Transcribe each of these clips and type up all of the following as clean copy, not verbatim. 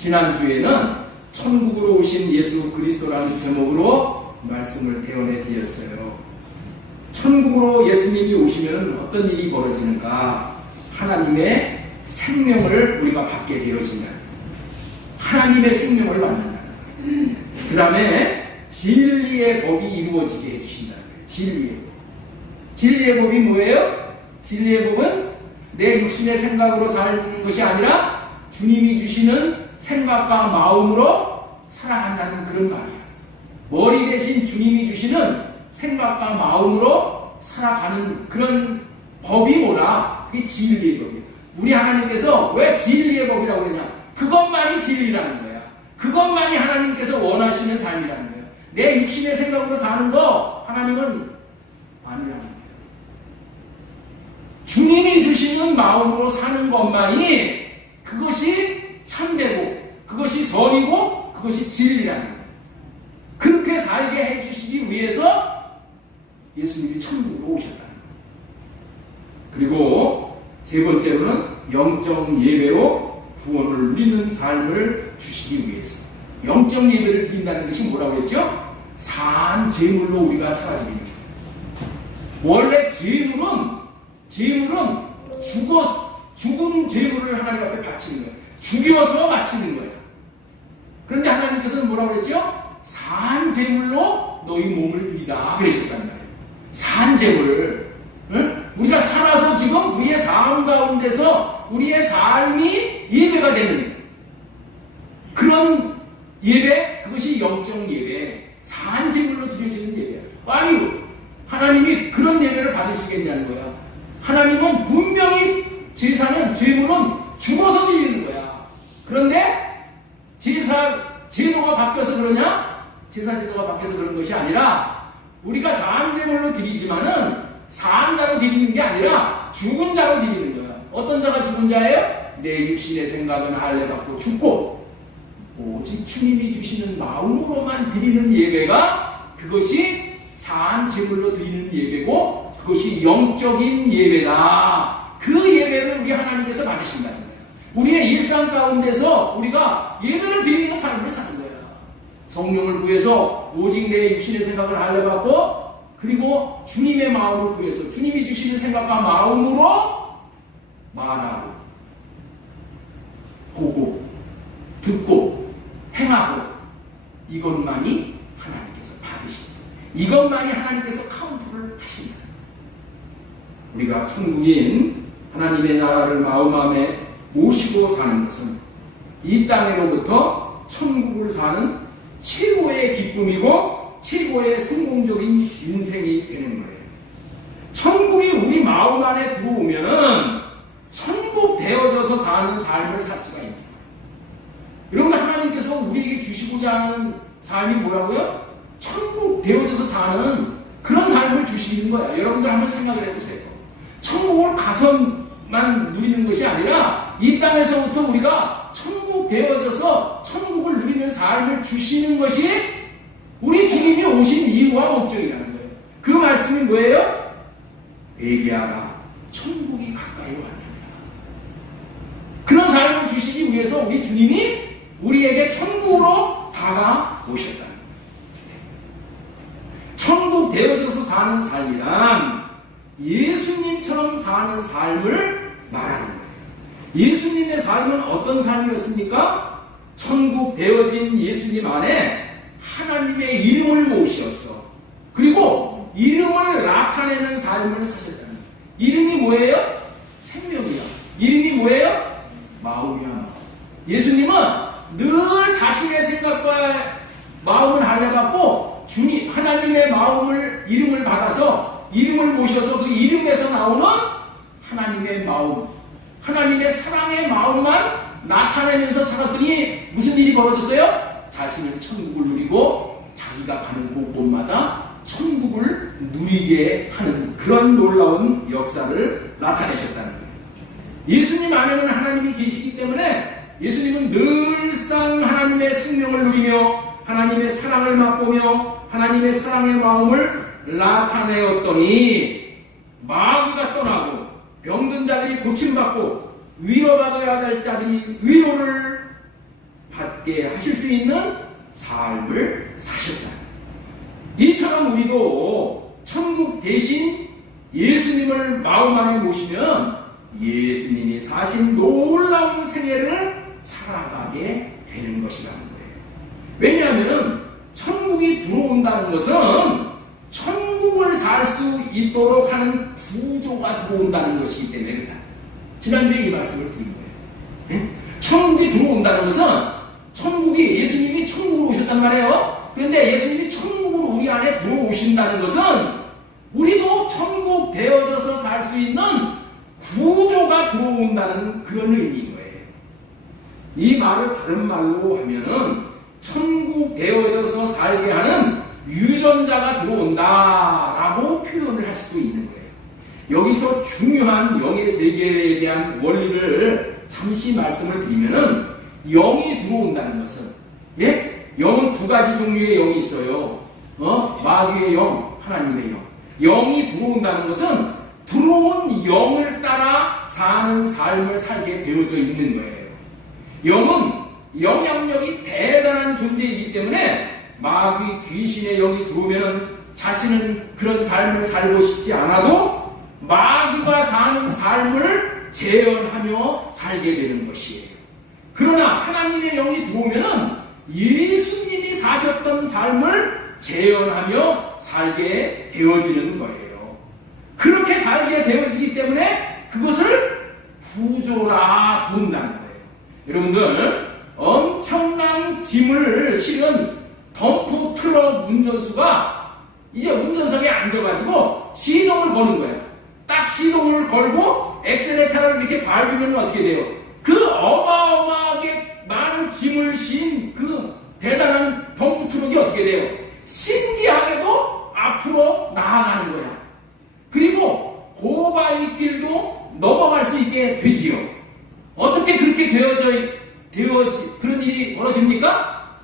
지난주에는 천국으로 오신 예수 그리스도라는 제목으로 말씀을 대언해 드렸어요. 천국으로 예수님이 오시면 어떤 일이 벌어지는가? 하나님의 생명을 우리가 받게 되어진다. 하나님의 생명을 받는다. 그 다음에 진리의 법이 이루어지게 해주신다. 진리의 법. 진리의 법이 뭐예요? 진리의 법은 내 육신의 생각으로 사는 것이 아니라 주님이 주시는 생각과 마음으로 살아간다는 그런 말이야. 머리 대신 주님이 주시는 생각과 마음으로 살아가는 그런 법이 뭐라? 그게 진리의 법이야. 우리 하나님께서 왜 진리의 법이라고 했냐? 그것만이 진리라는 거야. 그것만이 하나님께서 원하시는 삶이라는 거야. 내 육신의 생각으로 사는 거 하나님은 아니라는 거야. 주님이 주시는 마음으로 사는 것만이 그것이 참되고 그것이 선이고 그것이 진리라는 거예요. 그렇게 살게 해주시기 위해서 예수님이 천국으로 오셨다는 거예요. 그리고 세 번째로는 영적 예배로 구원을 누리는 삶을 주시기 위해서 영적 예배를 드린다는 것이 뭐라고 했죠? 산 제물로 우리가 살아드리는 거예요. 원래 제물은 죽은 제물을 하나님 앞에 바치는 거예요. 죽여서 바치는 거예요. 그런데 하나님께서는 뭐라고 그랬죠? 산 제물로 너희 몸을 드리라 그러셨단 말이에요. 산 제물. 응? 우리가 살아서 지금 우리의 삶 가운데서 우리의 삶이 예배가 되는 그런 예배, 그것이 영적 예배, 산 제물로 드려지는 예배야. 아니, 하나님이 그런 예배를 받으시겠냐는 거야. 하나님은 분명히 제사는, 제물은 죽어서 드리는 거야. 그런데 제도가 바뀌어서 그러냐? 제도가 바뀌어서 그런 것이 아니라 우리가 산제물로 드리지만은 산자로 드리는 게 아니라 죽은 자로 드리는 거야. 어떤 자가 죽은 자예요? 내 육신의 생각은 할례받고 죽고 오직 주님이 주시는 마음으로만 드리는 예배가 그것이 산제물로 드리는 예배고 그것이 영적인 예배다. 그 예배를 우리 하나님께서 받으신다는 거예요. 우리의 일상 가운데서 우리가 예배를 드리는 삶을 사는 거예요. 성령을 구해서 오직 내 육신의 생각을 할례받고 그리고 주님의 마음을 구해서 주님이 주시는 생각과 마음으로 말하고 보고 듣고 행하고 이것만이 하나님께서 받으신다. 이것만이 하나님께서 카운트를 하신다. 우리가 천국인 하나님의 나라를 마음 안에 모시고 사는 것은 이 땅으로부터 천국을 사는 최고의 기쁨이고 최고의 성공적인 인생이 되는 거예요. 천국이 우리 마음 안에 들어오면은 천국 되어져서 사는 삶을 살 수가 있는 거예요. 여러분, 하나님께서 우리에게 주시고자 하는 삶이 뭐라고요? 천국 되어져서 사는 그런 삶을 주시는 거예요. 여러분들 한번 생각을 해보세요. 천국을 가서만 누리는 것이 아니라 이 땅에서부터 우리가 천국 되어져서 천국을 누리는 삶을 주시는 것이 우리 주님이 오신 이유와 목적이라는 거예요. 그 말씀이 뭐예요? 회개하라, 천국이 가까이 왔느니라. 그런 삶을 주시기 위해서 우리 주님이 우리에게 천국으로 다가오셨다는 거예요. 천국 되어져서 사는 삶이란 예수님처럼 사는 삶을 말하는 거예요. 예수님의 삶은 어떤 삶이었습니까? 천국 되어진 예수님 안에 하나님의 이름을 모셔서 그리고 이름을 나타내는 삶을 사셨다는 거예요. 이름이 뭐예요? 생명이야. 이름이 뭐예요? 마음이야. 예수님은 늘 자신의 생각과 마음을 할례받고 주님 하나님의 마음을 이름을 받아서 이름을 모셔서 그 이름에서 나오는 하나님의 마음, 하나님의 사랑의 마음만 나타내면서 살았더니 무슨 일이 벌어졌어요? 자신은 천국을 누리고 자기가 가는 곳곳마다 천국을 누리게 하는 그런 놀라운 역사를 나타내셨다는 거예요. 예수님 안에는 하나님이 계시기 때문에 예수님은 늘상 하나님의 생명을 누리며 하나님의 사랑을 맛보며 하나님의 사랑의 마음을 나타내었더니 마귀가 떠나고 병든 자들이 고침받고 위로받아야 할 자들이 위로를 갖게 하실 수 있는 삶을 사셨다. 이처럼 우리도 천국 대신 예수님을 마음 안에 모시면 예수님이 사신 놀라운 생애를 살아가게 되는 것이라는 거예요. 왜냐하면 천국이 들어온다는 것은 천국을 살 수 있도록 하는 구조가 들어온다는 것이기 때문에 그렇다. 지난주에 이 말씀을 드린 거예요. 네? 천국이 들어온다는 것은 천국이 예수님이 천국으로 오셨단 말이에요. 그런데 예수님이 천국으로 우리 안에 들어오신다는 것은 우리도 천국 되어져서 살 수 있는 구조가 들어온다는 그런 의미인 거예요. 이 말을 다른 말로 하면은 천국 되어져서 살게 하는 유전자가 들어온다라고 표현을 할 수도 있는 거예요. 여기서 중요한 영의 세계에 대한 원리를 잠시 말씀을 드리면은 영이 들어온다는 것은 영은 두 가지 종류의 영이 있어요. 마귀의 영, 하나님의 영. 영이 들어온다는 것은 들어온 영을 따라 사는 삶을 살게 되어져 있는 거예요. 영은 영향력이 대단한 존재이기 때문에 마귀 귀신의 영이 들어오면 자신은 그런 삶을 살고 싶지 않아도 마귀가 사는 삶을 재현하며 살게 되는 것이에요. 그러나 하나님의 영이 들어오면 예수님이 사셨던 삶을 재현하며 살게 되어지는 거예요. 그렇게 살게 되어지기 때문에 그것을 구조라 부른다는 거예요. 여러분들, 엄청난 짐을 실은 덤프 트럭 운전수가 이제 운전석에 앉아가지고 시동을 거는 거예요. 딱 시동을 걸고 엑셀레이터를 이렇게 밟으면 어떻게 돼요? 그 어마어마하게 많은 짐을 싣은 그 대단한 덤프 트럭이 어떻게 돼요? 신기하게도 앞으로 나아가는 거야. 그리고 고바위 길도 넘어갈 수 있게 되지요. 어떻게 그렇게 그런 일이 벌어집니까?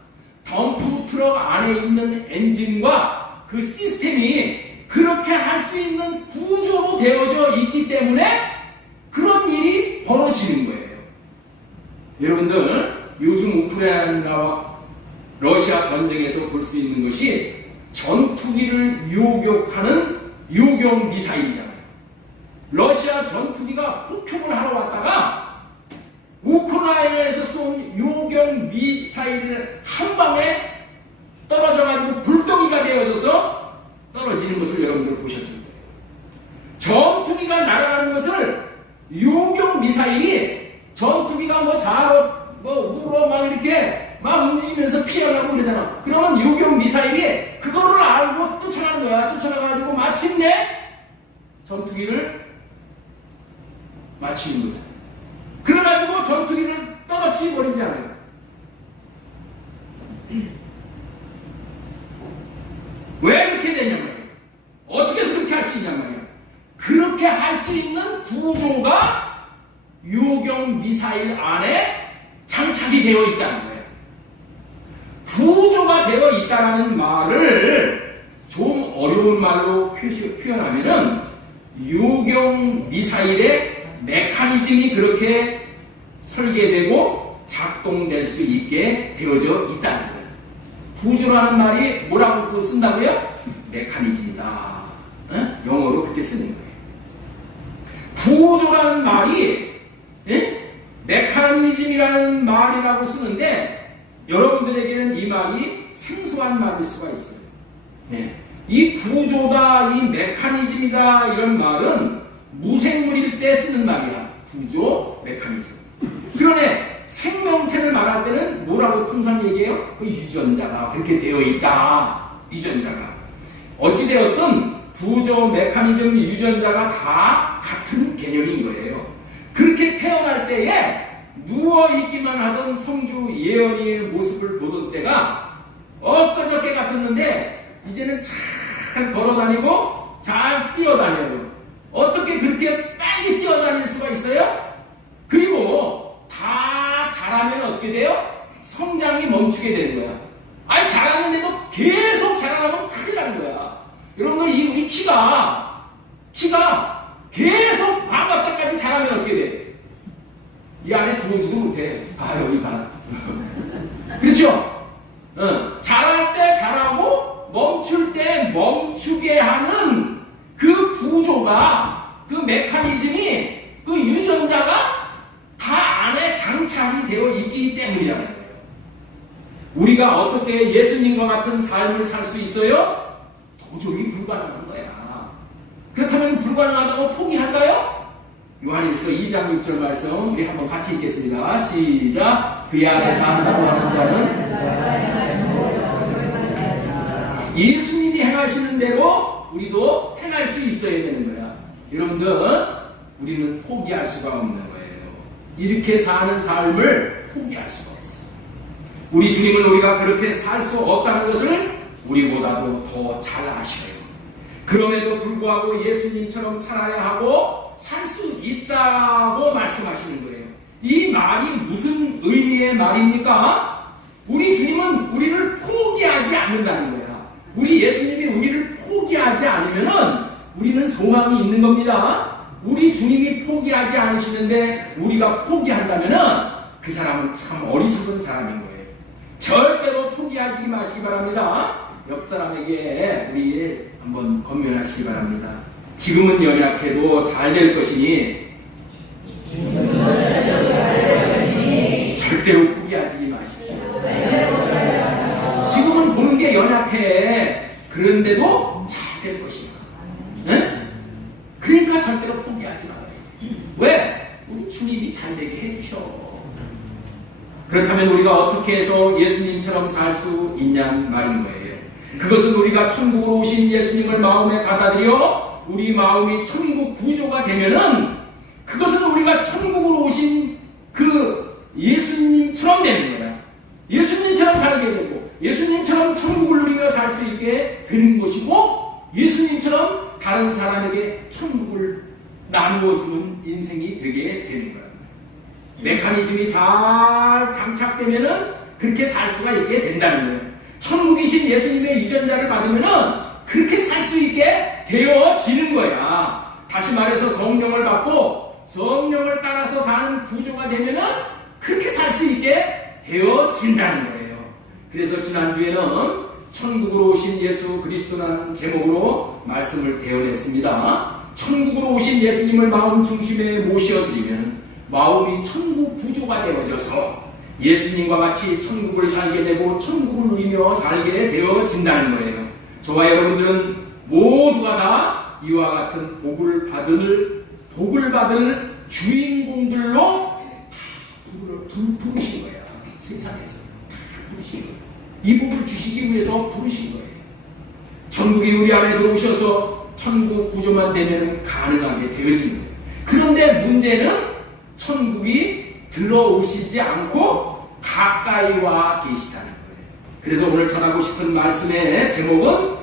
덤프 트럭 안에 있는 엔진과 그 시스템이 그렇게 할 수 있는 구조로 되어져 있기 때문에 그런 일이 벌어지는 거예요. 여러분들, 요즘 우크라이나와 러시아 전쟁에서 볼 수 있는 것이 전투기를 요격하는 요격 미사일이잖아요. 러시아 전투기가 폭격을 하러 왔다가 우크라이나에서 쏜 요격 미사일을 한 방에 떨어져가지고 불덩이가 되어져서 떨어지는 것을 여러분들 보셨을 거예요. 전투기가 날아가는 것을 요격 미사일이 전투기가 우로 막 이렇게 막 움직이면서 피하려고 그러잖아. 그러면 요격 미사일이 그거를 알고 쫓아가는 거야. 쫓아가가지고 마침내 전투기를 맞추는 거잖아. 그래가지고 전투기를 떨어뜨려 버리잖아요. 왜 그렇게 되냐 말이에요. 어떻게 해서 그렇게 할 수 있냐 말이에요. 그렇게 할 수 있는 구조가 요격 미사일 안에 장착이 되어 있다는 거예요. 구조가 되어 있다는 말을 좀 어려운 말로 표현하면은 요격 미사일의 메커니즘이 그렇게 설계되고 작동될 수 있게 되어져 있다는 거예요. 구조라는 말이 뭐라고 또 쓴다고요? 메커니즘이다. 영어로 그렇게 쓰는 거예요. 구조라는 말이 메커니즘이라는 말이라고 쓰는데 여러분들에게는 이 말이 생소한 말일 수가 있어요. 이 구조다, 이 메커니즘이다 이런 말은 무생물일 때 쓰는 말이야. 구조, 메커니즘. 그러네 생명체를 말할 때는 뭐라고 통상 얘기해요? 그 유전자가 그렇게 되어 있다. 유전자가. 어찌되었든 구조, 메커니즘, 유전자가 다 같은 개념인 거예요. 그렇게 태어날 때에 누워있기만 하던 성주 예언이의 모습을 보던 때가 엊그저께 같았는데 이제는 잘 걸어다니고 잘 뛰어다녀요. 어떻게 그렇게 빨리 뛰어다닐 수가 있어요? 그리고 다 자라면 어떻게 돼요? 성장이 멈추게 되는 거야. 아니 자랐는데도 계속 자라나면 큰일 나는 거야. 여러분들 우리 키가 계속 방학 때까지 자라면 어떻게 돼? 이 안에 들어오지도 못해. 봐 여기 봐. 그렇죠? 잘할 때 잘하고 멈출 때 멈추게 하는 그 구조가, 그 메커니즘이, 그 유전자가 다 안에 장착이 되어 있기 때문이라는 거예요. 우리가 어떻게 예수님과 같은 삶을 살 수 있어요? 도저히 불가능한 거야. 그렇다면 불가능하다고 포기할까요? 요한일서 2장 6절 말씀 우리 한번 같이 읽겠습니다. 시작. 그의 안에서 한다고 하는 자는 예수님이 행하시는 대로 우리도 행할 수 있어야 되는 거야. 여러분들, 우리는 포기할 수가 없는 거예요. 이렇게 사는 삶을 포기할 수가 없어. 우리 주님은 우리가 그렇게 살 수 없다는 것을 우리보다도 더 잘 아셔요. 그럼에도 불구하고 예수님처럼 살아야 하고 살 수 있다고 말씀하시는 거예요. 이 말이 무슨 의미의 말입니까? 우리 주님은 우리를 포기하지 않는다는 거야. 우리 예수님이 우리를 포기하지 않으면은 우리는 소망이 있는 겁니다. 우리 주님이 포기하지 않으시는데 우리가 포기한다면은 그 사람은 참 어리석은 사람인 거예요. 절대로 포기하시지 마시기 바랍니다. 옆 사람에게 우리 한번 권면하시기 바랍니다. 지금은 연약해도 잘 될 것이니 절대로 포기하지 마십시오. 지금은 보는 게 연약해. 그런데도 잘 될 것이야. 네? 그러니까 절대로 포기하지 말아요. 왜? 우리 주님이 잘 되게 해주셔. 그렇다면 우리가 어떻게 해서 예수님처럼 살 수 있냐는 말인 거예요. 그것은 우리가 천국으로 오신 예수님을 마음에 받아들여 우리 마음이 천국 구조가 되면은 그것은 우리가 천국으로 오신 그 예수님처럼 되는 거야. 예수님처럼 살게 되고 예수님처럼 천국을 누리며 살 수 있게 되는 것이고 예수님처럼 다른 사람에게 천국을 나누어 주는 인생이 되게 되는 거야. 메커니즘이 잘 장착되면은 그렇게 살 수가 있게 된다는 거예요. 천국이신 예수님의 유전자를 받으면은 그렇게 살 수 있게 되어지는 거야. 다시 말해서 성령을 받고 성령을 따라서 사는 구조가 되면은 그렇게 살 수 있게 되어진다는 거예요. 그래서 지난주에는 천국으로 오신 예수 그리스도라는 제목으로 말씀을 대언했습니다. 천국으로 오신 예수님을 마음 중심에 모셔드리면 마음이 천국 구조가 되어져서 예수님과 같이 천국을 살게 되고 천국을 누리며 살게 되어진다는 거예요. 저와 여러분들은 모두가 다 이와 같은 복을 받을 주인공들로 부르신 거예요. 세상에서 부르신 거예요. 이 복을 주시기 위해서 부르신 거예요. 천국이 우리 안에 들어오셔서 천국 구조만 되면 가능하게 되어진 거예요. 그런데 문제는 천국이 들어오시지 않고 가까이 와 계시다는 거예요. 그래서 오늘 전하고 싶은 말씀의 제목은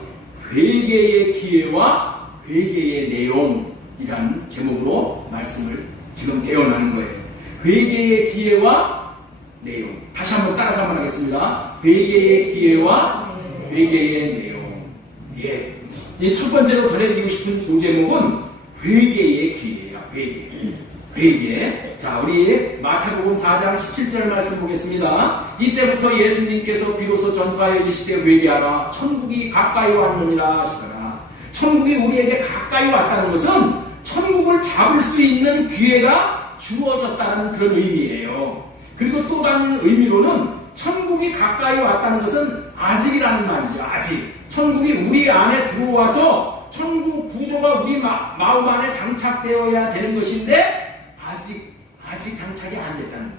회개의 기회와 회개의 내용이라는 제목으로 말씀을 지금 대언하는 거예요. 회개의 기회와 내용. 다시 한번 따라서 한번 하겠습니다. 회개의 기회와 회개의 내용. 예. 이 첫 번째로 전해드리고 싶은 소제목은 회개의 기회야. 회개. 자, 우리 마태복음 4장 17절 말씀 보겠습니다. 이때부터 예수님께서 비로소 전파하여 이르시되 회개하라 천국이 가까이 왔느니라 하시더라. 천국이 우리에게 가까이 왔다는 것은 천국을 잡을 수 있는 기회가 주어졌다는 그런 의미예요. 그리고 또 다른 의미로는 천국이 가까이 왔다는 것은 아직이라는 말이죠. 아직. 천국이 우리 안에 들어와서 천국 구조가 우리 마음 안에 장착되어야 되는 것인데 아직 장착이 안 됐다는 거예요.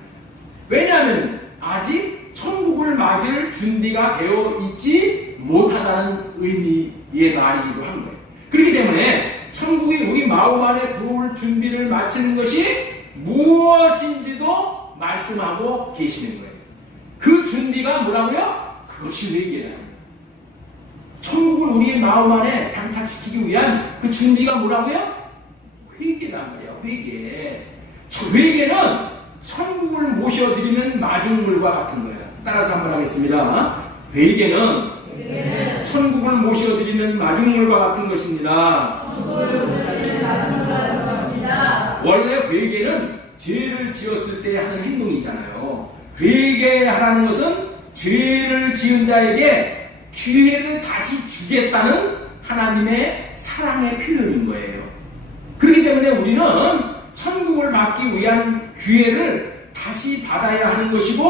왜냐하면 아직 천국을 맞을 준비가 되어 있지 못하다는 의미의 말이기도 한 거예요. 그렇기 때문에 천국이 우리 마음 안에 들어올 준비를 마치는 것이 무엇인지도 말씀하고 계시는 거예요. 그 준비가 뭐라고요? 그것이 회개라는 거예요. 천국을 우리의 마음 안에 장착시키기 위한 그 준비가 뭐라고요? 회개란 말이에요. 회개는 천국을 모셔드리는 마중물과 같은 거예요. 따라서 한번 하겠습니다. 회개는 천국을 모셔드리는 마중물과 같은 것입니다. 원래 회개는 죄를 지었을 때 하는 행동이잖아요. 회개하라는 것은 죄를 지은 자에게 기회를 다시 주겠다는 하나님의 사랑의 표현인 거예요. 그렇기 때문에 우리는 천국을 받기 위한 기회를 다시 받아야 하는 것이고,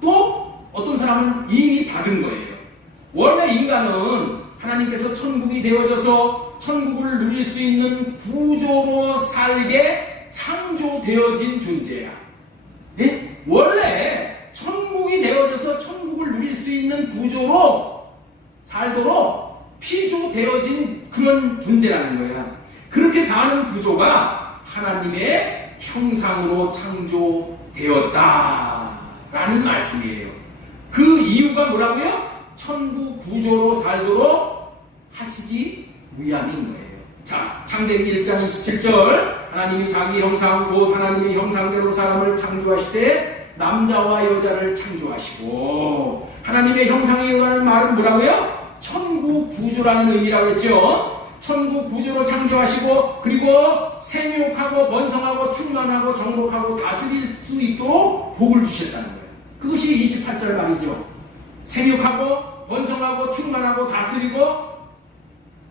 또 어떤 사람은 이미 받은 거예요. 원래 인간은 하나님께서 천국이 되어져서 천국을 누릴 수 있는 구조로 살게 창조되어진 존재야. 예? 원래 천국이 되어져서 천국을 누릴 수 있는 구조로 살도록 피조되어진 그런 존재라는 거야. 그렇게 사는 구조가 하나님의 형상으로 창조되었다라는 말씀이에요. 그 이유가 뭐라고요? 천국 구조로 살도록 하시기 위함인 거예요. 자, 창세기 1장 27절, 하나님이 자기 형상 곧 하나님의 형상대로 사람을 창조하시되 남자와 여자를 창조하시고, 하나님의 형상이라는 말은 뭐라고요? 천국 구조라는 의미라고 했죠. 천국 구조로 창조하시고, 그리고 생육하고 번성하고 충만하고 정복하고 다스릴 수 있도록 복을 주셨다는 거예요. 그것이 28절 말이죠. 생육하고 번성하고 충만하고 다스리고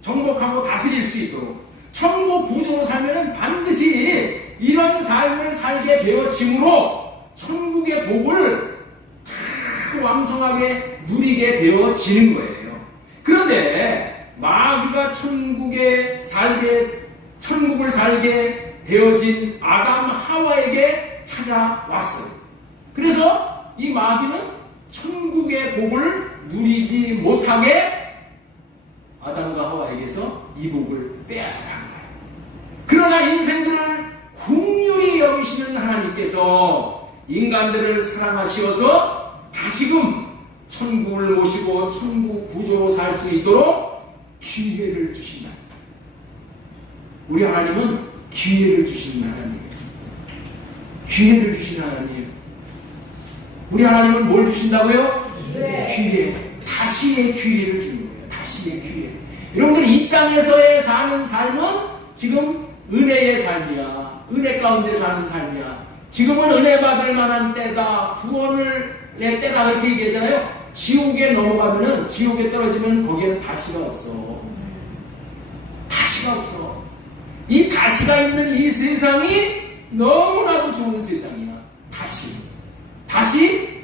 정복하고 다스릴 수 있도록. 천국 구조로 살면 반드시 이런 삶을 살게 되어지므로 천국의 복을 왕성하게 누리게 되어지는 거예요. 그런데 마귀가 천국을 살게 되어진 아담 하와에게 찾아왔어요. 그래서 이 마귀는 천국의 복을 누리지 못하게 아담과 하와에게서 이 복을 빼앗아 간 거예요. 그러나 인생들을 긍휼히 여기시는 하나님께서 인간들을 사랑하시어서 다시금 천국을 모시고 천국 구조로 살 수 있도록 기회를 주신다. 우리 하나님은 기회를 주시는 하나님이에요. 기회를 주시는 하나님이에요. 우리 하나님은 뭘 주신다고요? 기회. 다시의 기회를 주는 거예요. 다시의 기회. 여러분들 이 땅에서의 사는 삶은 지금 은혜의 삶이야. 은혜 가운데 사는 삶이야. 지금은 은혜 받을 만한 때다. 구원을 내 때다. 그렇게 얘기하잖아요. 지옥에 넘어가면은, 지옥에 떨어지면 거기에는 다시가 없어. 다시가 없어. 이 다시가 있는 이 세상이 너무나도 좋은 세상이야. 다시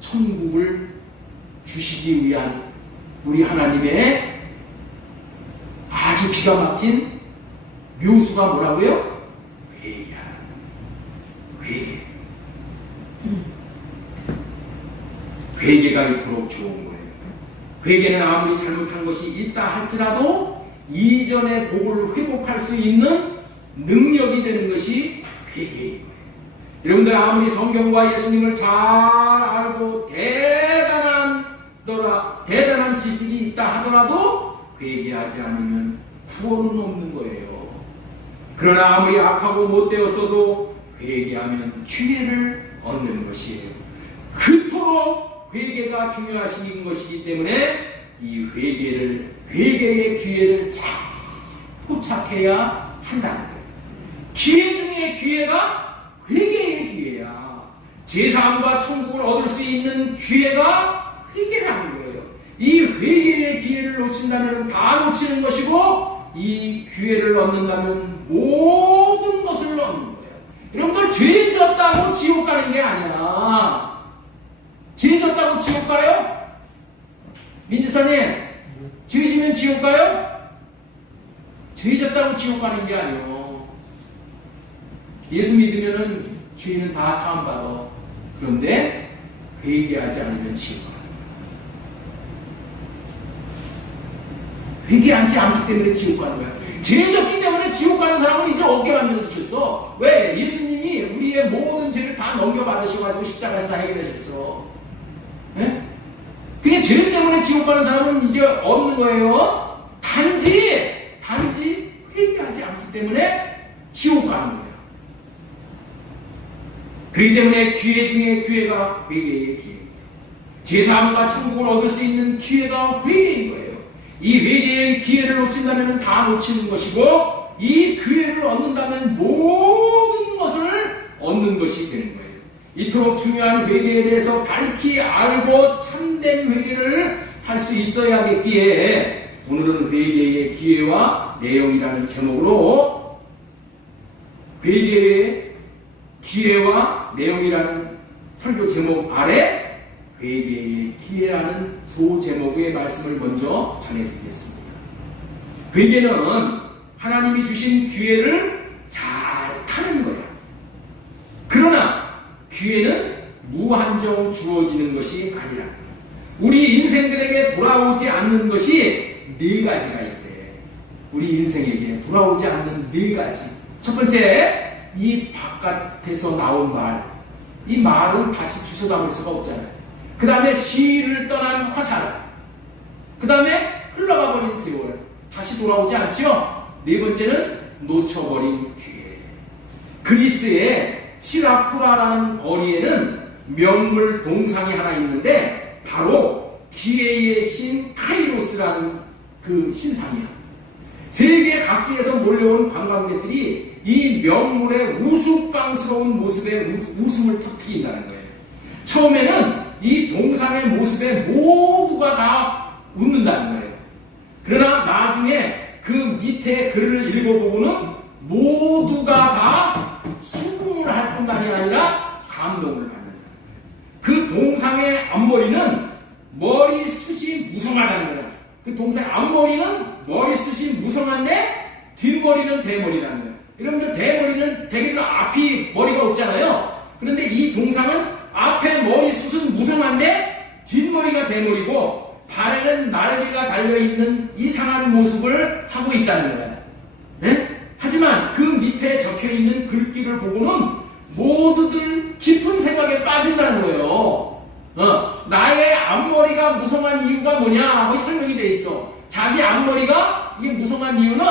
천국을 주시기 위한 우리 하나님의 아주 기가 막힌 묘수가 뭐라고요? 회개야. 회개. 회개가 있도록 좋은 거예요. 회개는 아무리 잘못한 것이 있다 할지라도 이전의 복을 회복할 수 있는 능력이 되는 것이 회개인 거예요. 여러분들 아무리 성경과 예수님을 잘 알고 대단한 지식이 있다 하더라도 회개하지 않으면 구원은 없는 거예요. 그러나 아무리 악하고 못되었어도 회개하면 기회를 얻는 것이에요. 그토록 회개가 중요하신 것이기 때문에 이 회개의 기회를 잘 포착해야 한다는 거예요. 기회 중에 기회가 회개의 기회야. 제사함과 천국을 얻을 수 있는 기회가 회개라는 거예요. 이 회개의 기회를 놓친다면 다 놓치는 것이고, 이 기회를 얻는다면 모든 것을 얻는 거예요. 여러분들 죄 졌다고 지옥 가는 게 아니야. 죄 졌다고 지옥 가요? 민지사님, 죄 지면 지옥 가요? 죄 졌다고 지옥 가는 게 아니에요. 예수 믿으면은 죄는 다 사함받아. 그런데 회개하지 않으면 지옥 가요. 회개하지 않기 때문에 지옥 가는 거야. 죄 졌기 때문에 지옥 가는 사람은 이제 없게 만들어주셨어. 왜? 예수님이 우리의 모든 죄를 다 넘겨받으셔가지고 십자가에서 다 해결하셨어. 네? 그게 죄 때문에 지옥 가는 사람은 이제 없는 거예요. 단지 회개하지 않기 때문에 지옥 가는 거예요. 그렇기 때문에 기회 중에 기회가 회개의 기회. 제사함과 천국을 얻을 수 있는 기회가 회개인 거예요. 이 회개의 기회를 놓친다면 다 놓치는 것이고, 이 기회를 얻는다면 모든 것을 얻는 것이 되는 거예요. 이토록 중요한 회개에 대해서 밝히 알고 참된 회개를 할 수 있어야겠기에 오늘은 회개의 기회와 내용이라는 제목으로 회개의 기회와 내용이라는 설교 제목 아래 회개의 기회라는 소제목의 말씀을 먼저 전해드리겠습니다. 회개는 하나님이 주신 기회를 잘 타는 거야. 그러나 기회는 무한정 주어지는 것이 아니라 우리 인생들에게 돌아오지 않는 것이 네 가지가 있대. 우리 인생에게 돌아오지 않는 네 가지. 첫 번째, 이 바깥에서 나온 말. 이 말은 다시 주워담을 수가 없잖아요. 그 다음에 시를 떠난 화살. 그 다음에 흘러가버린 세월. 다시 돌아오지 않죠? 네 번째는 놓쳐버린 기회. 그리스의 시라쿠라라는 거리에는 명물 동상이 하나 있는데 바로 기회의 신 카이로스라는 그 신상이야. 세계 각지에서 몰려온 관광객들이 이 명물의 우스꽝스러운 모습에 웃음을 터뜨린다는 거예요. 처음에는 이 동상의 모습에 모두가 다 웃는다는 거예요. 그러나 나중에 그 밑에 글을 읽어보고는 모두가 다 수긍을 할 뿐만이 아니라 감동을 받는다. 그 동상의 앞머리는 머리숱이 무성하다는 거야. 그 동상의 앞머리는 머리숱이 무성한데 뒷머리는 대머리라는 거야. 여러분들 대머리는 대개가 앞이 머리가 없잖아요. 그런데 이 동상은 앞에 머리숱은 무성한데 뒷머리가 대머리고 발에는 날개가 달려있는 이상한 모습을 하고 있다는 거야. 네? 하지만 그 밑에 적혀있는 글귀를 보고는 모두들 깊은 생각에 빠진다는 거예요. 나의 앞머리가 무성한 이유가 뭐냐 하고 설명이 돼 있어. 자기 앞머리가 이게 무성한 이유는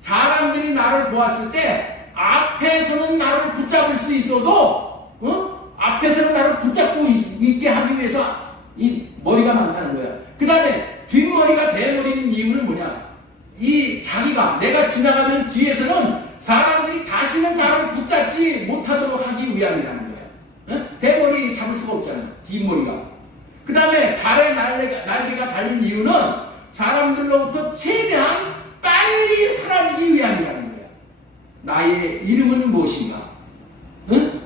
사람들이 나를 보았을 때 앞에서는 나를 붙잡을 수 있어도 앞에서는 나를 붙잡고 있게 하기 위해서 이 머리가 많다는 거야. 그 다음에 뒷머리가 대머리인 이유는 뭐냐? 이 자기가 내가 지나가면 뒤에서는 사람들이 다시는 나를 붙잡지 못하도록 하기 위함이라는 거야. 대머리 잡을 수가 없잖아. 뒷머리가. 그 다음에 발에 날개가 달린 이유는 사람들로부터 최대한 빨리 사라지기 위함이라는 거야. 나의 이름은 무엇인가?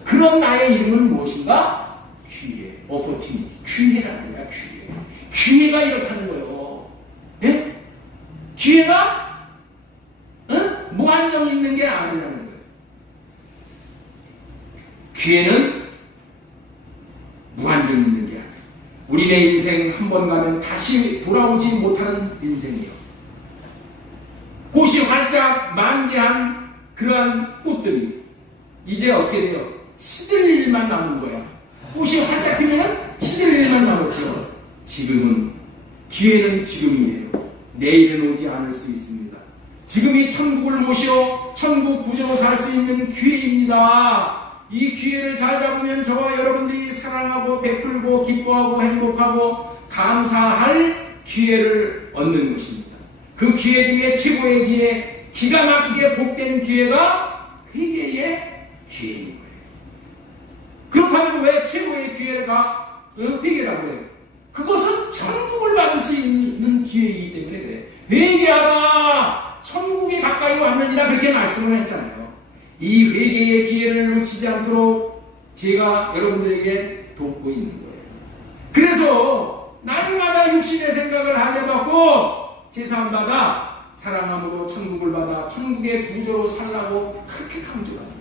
그런 나의 이름은 무엇인가? 기회, opportunity. 기회라는 거야. 기회가 이렇다는 거예요. 예? 기회가 무한정 있는 게 아니라는 거예요. 기회는 무한정 있는 게 아니에요. 우리네 인생 한 번 가면 다시 돌아오지 못하는 인생이에요. 꽃이 활짝 만개한 그러한 꽃들이 이제 어떻게 돼요? 시들 일만 남은 거야. 꽃이 활짝 피면 시들 일만 남았죠. 지금은 기회는 지금이에요. 내일은 오지 않을 수 있습니다. 지금이 천국을 모시어 천국 구정을 살 수 있는 기회입니다. 이 기회를 잘 잡으면 저와 여러분들이 사랑하고 베풀고 기뻐하고 행복하고 감사할 기회를 얻는 것입니다. 그 기회 중에 최고의 기회, 기가 막히게 복된 기회가 회개의 기회인 거예요. 그렇다면 왜 최고의 기회가 회개라고 해요? 그것은 천국을 받을 수 있는 기회이기 때문에 그래. 회개하라! 천국이 가까이 왔느니라 그렇게 말씀을 했잖아요. 이 회개의 기회를 놓치지 않도록 제가 여러분들에게 돕고 있는 거예요. 그래서 날마다 육신의 생각을 하려고 제사함받아 사랑함으로 천국을 받아 천국의 구조로 살라고 그렇게 강조합니다.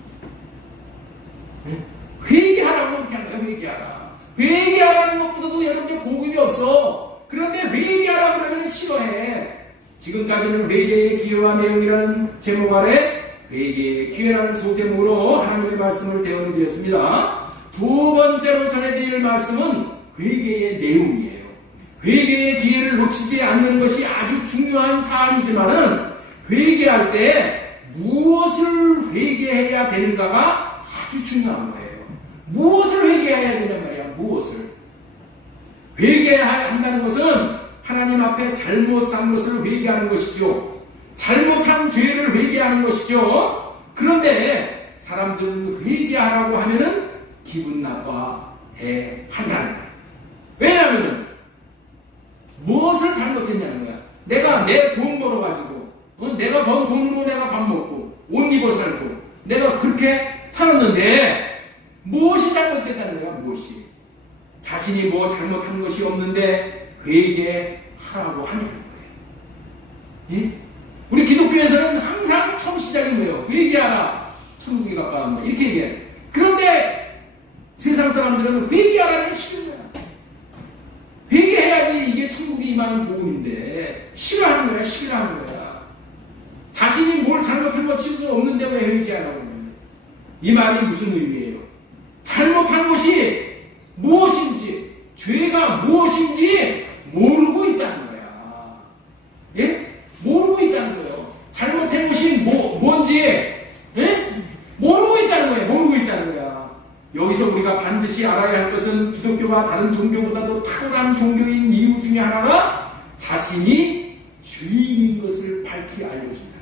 네? 회개하라고 그렇게 하는 거예요. 회개하라. 회개하라는 것보다도 여러분들 복음이 없어. 그런데 회개하라 그러면 싫어해. 지금까지는 회개의 기회와 내용이라는 제목 아래 회개의 기회라는 소제목으로 하나님의 말씀을 대언해드렸습니다. 두 번째로 전해드릴 말씀은 회개의 내용이에요. 회개의 기회를 놓치지 않는 것이 아주 중요한 사안이지만은 회개할 때 무엇을 회개해야 되는가가 아주 중요한 거예요. 무엇을 회개해야 되는 말이야. 무엇을 회개해야 한다는 것은 하나님 앞에 잘못 산 것을 회개하는 것이죠. 잘못한 죄를 회개하는 것이죠. 그런데 사람들은 회개하라고 하면은 기분 나빠해 한다는 거야. 왜냐하면 무엇을 잘못했냐는 거야. 내가 내 돈 벌어가지고 내가 번 돈으로 내가 밥 먹고 옷 입어 살고 내가 그렇게 살았는데 무엇이 잘못됐다는 거야. 무엇이 자신이 뭐 잘못한 것이 없는데 회개하라고 하는 거예요. 예? 우리 기독교에서는 항상 처음 시작이 뭐예요? 회개하라 천국이 가까운다 이렇게 얘기해. 그런데 세상 사람들은 회개하라는 싫은 거야. 회개해야지 이게 천국이 임하는 복음인데 싫어하는 거야. 싫어하는 거야. 자신이 뭘 잘못한 것이 없는데 왜 회개하라고 하는 거야. 이 말이 무슨 의미예요? 잘못한 것이 무엇인지 죄가 무엇인지 모르고 있다는 거야. 예? 모르고 있다는 거예요. 잘못한 것이 뭔지 예? 모르고 있다는 거예요. 모르고 있다는 거야. 여기서 우리가 반드시 알아야 할 것은 기독교가 다른 종교보다도 탁월한 종교인 이유 중에 하나가 자신이 죄인인 것을 밝히 알려준다.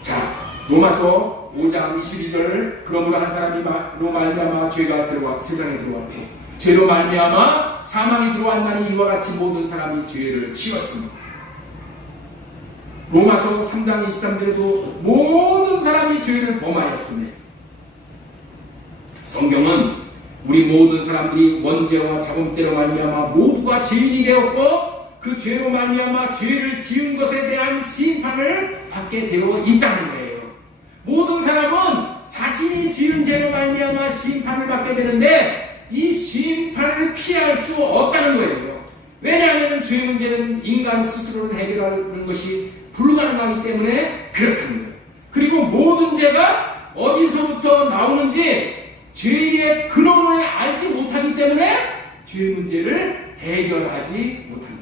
자, 로마서 5장 22절 그러므로 한 사람이로 말미암아 죄가 세상에 들어왔고 죄로 말미암아 사망이 들어왔나니 이와 같이 모든 사람이 죄를 지었습니다. 로마서 3장 23절에도 모든 사람이 죄를 범하였으니 성경은 우리 모든 사람들이 원죄와 자범죄로 말미암아 모두가 죄인이 되었고 그 죄로 말미암아 죄를 지은 것에 대한 심판을 받게 되어 있다는 거예요. 모든 사람은 자신이 지은 죄로 말미암아 심판을 받게 되는데 이 심판을 피할 수 없다는 거예요. 왜냐하면 죄 문제는 인간 스스로를 해결하는 것이 불가능하기 때문에 그렇다는 거예요. 그리고 모든 죄가 어디서부터 나오는지 죄의 근원을 알지 못하기 때문에 죄 문제를 해결하지 못한다.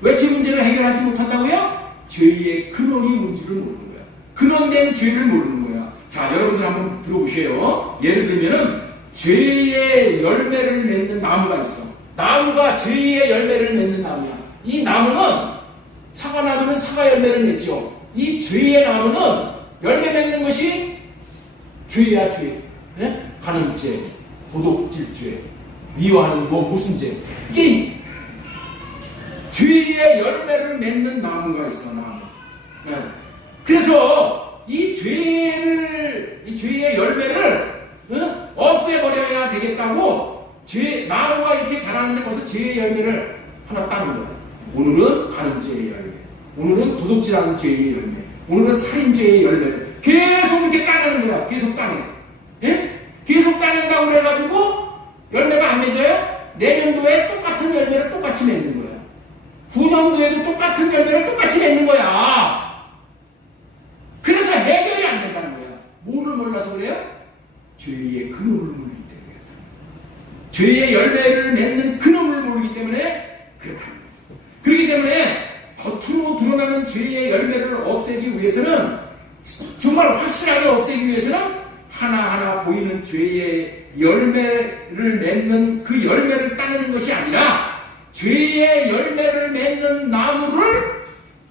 왜 죄 문제를 해결하지 못한다고요? 죄의 근원이 뭔지를 모르는 거야. 근원된 죄를 모르는 거야. 자, 여러분들 한번 들어보세요. 예를 들면은 죄의 열매를 맺는 나무가 있어. 나무가 죄의 열매를 맺는 나무야. 이 나무는 사과나무는 사과 열매를 맺죠. 이 죄의 나무는 열매 맺는 것이 죄야, 죄. 네? 간음죄, 도둑질죄, 미워하는 무슨 죄. 이게 죄의 열매를 맺는 나무가 있어, 나무. 네. 그래서 이 죄의 열매를 없애버려야 되겠다고 나무가 이렇게 자라는데 거기서 죄의 열매를 하나 따는 거야. 오늘은 간음죄의 열매, 오늘은 도둑질하는 죄의 열매, 오늘은 살인죄의 열매를 계속 이렇게 따내는 거야. 계속 따내. 예? 계속 따낸다고 해가지고 열매가 안 맺어요? 내년도에 똑같은 열매를 똑같이 맺는 거야. 후년도에도 똑같은 열매를 똑같이 맺는 거야. 그래서 해결이 안 된다는 거야. 뭐를 몰라서 그래요? 죄의 근원을 모르기 때문에. 죄의 열매를 맺는 근원을 모르기 때문에 그렇다는 거야. 그렇기 때문에 겉으로 드러나는 죄의 열매를 없애기 위해서는 정말 확실하게 없애기 위해서는 하나하나 보이는 죄의 열매를 맺는 그 열매를 따내는 것이 아니라 죄의 열매를 맺는 나무를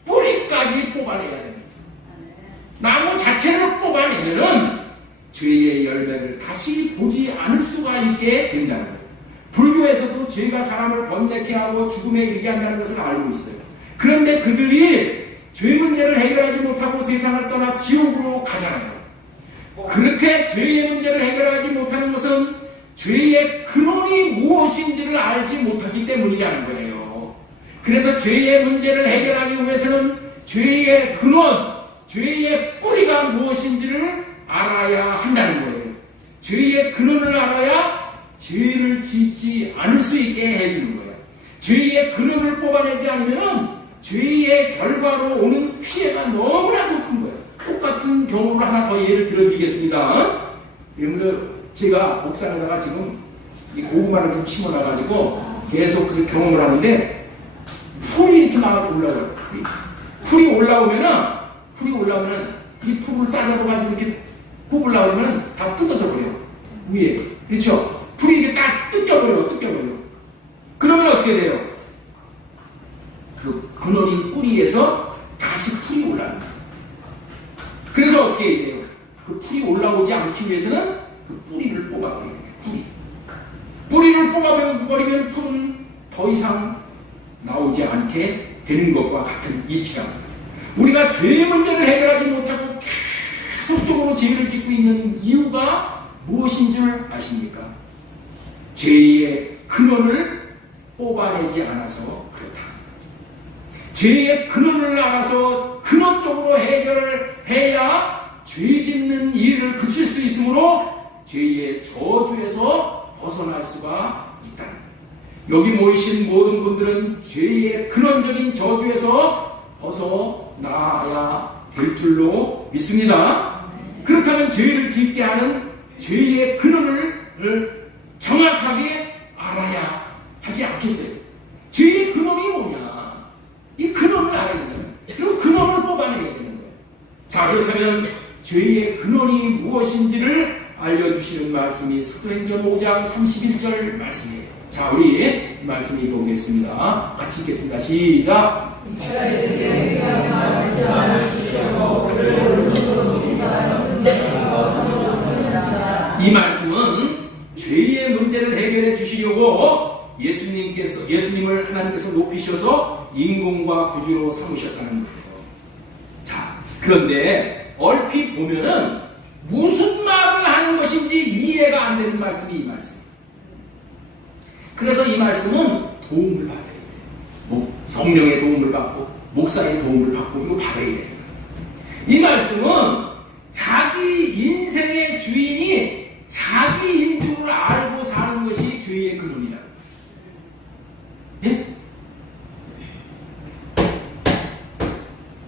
뿌리까지 뽑아내야 됩니다. 나무 자체를 뽑아내면은 죄의 열매를 다시 보지 않을 수가 있게 된다는 거예요. 불교에서도 죄가 사람을 번뇌케 하고 죽음에 이르게 한다는 것을 알고 있어요. 그런데 그들이 죄 문제를 해결하지 못하고 세상을 떠나 지옥으로 가잖아요. 그렇게 죄의 문제를 해결하지 못하는 것은 죄의 근원이 무엇인지를 알지 못하기 때문이라는 거예요. 그래서 죄의 문제를 해결하기 위해서는 죄의 근원, 죄의 뿌리가 무엇인지를 알아야 한다는 거예요. 죄의 근원을 알아야 죄를 짓지 않을 수 있게 해주는 거예요. 죄의 근원을 뽑아내지 않으면 죄의 결과로 오는 피해가 너무나도 큰 거예요. 똑같은 경우를 하나 더 예를 들어드리겠습니다. 제가 옥상에다가 지금 이 고구마를 좀 심어놔가지고 계속 그 경험을 하는데 풀이 이렇게 막 올라와요. 풀이 올라오면은 이 풀을 싸잡아가지고 이렇게 뽑으려고 하면 다 뜯어져 버려요. 위에. 그렇죠? 풀이 이렇게 딱 뜯겨버려. 그러면 어떻게 돼요? 그 근원인 뿌리에서 다시 풀이 올라옵니다. 그래서 어떻게 해야 돼요? 그 풀이 올라오지 않기 위해서는 그 뿌리를 뽑아버리는 거예요. 뿌리를 뽑아버리면 풀은 더 이상 나오지 않게 되는 것과 같은 이치랍니다. 우리가 죄의 문제를 해결하지 못하고 계속적으로 죄를 짓고 있는 이유가 무엇인 줄 아십니까? 죄의 근원을 뽑아내지 않아서 그렇다. 죄의 근원을 알아서 근원적으로 해결해야 죄 짓는 일을 그칠 수 있으므로 죄의 저주에서 벗어날 수가 있다. 여기 모이신 모든 분들은 죄의 근원적인 저주에서 벗어나야 될 줄로 믿습니다. 그렇다면 죄를 짓게 하는 죄의 근원을 정확하게 알아야 하지 않겠어요? 죄의 근원이 뭐냐? 이 근원을 알아야 되는 거예요. 그리고 근원을 뽑아내야 되는 거예요. 자, 그렇다면 죄의 근원이 무엇인지를 알려주시는 말씀이 사도행전 5장 31절 말씀이에요. 자, 우리 이 말씀 읽어보겠습니다. 같이 읽겠습니다. 시작! 이 말씀은 죄의 문제를 해결해 주시려고 예수님을 하나님께서 높이셔서 인공과 구주로 삼으셨다는 거예요. 자, 그런데 얼핏 보면은 무슨 말을 하는 것인지 이해가 안 되는 말씀이 이 말씀. 그래서 이 말씀은 도움을 받아야 돼요. 성령의 도움을 받고 목사의 도움을 받고 이거 받아야 돼요. 이 말씀은 자기 인생의 주인이 자기인 줄 알고 사는 것이 죄의 근원이다. 예?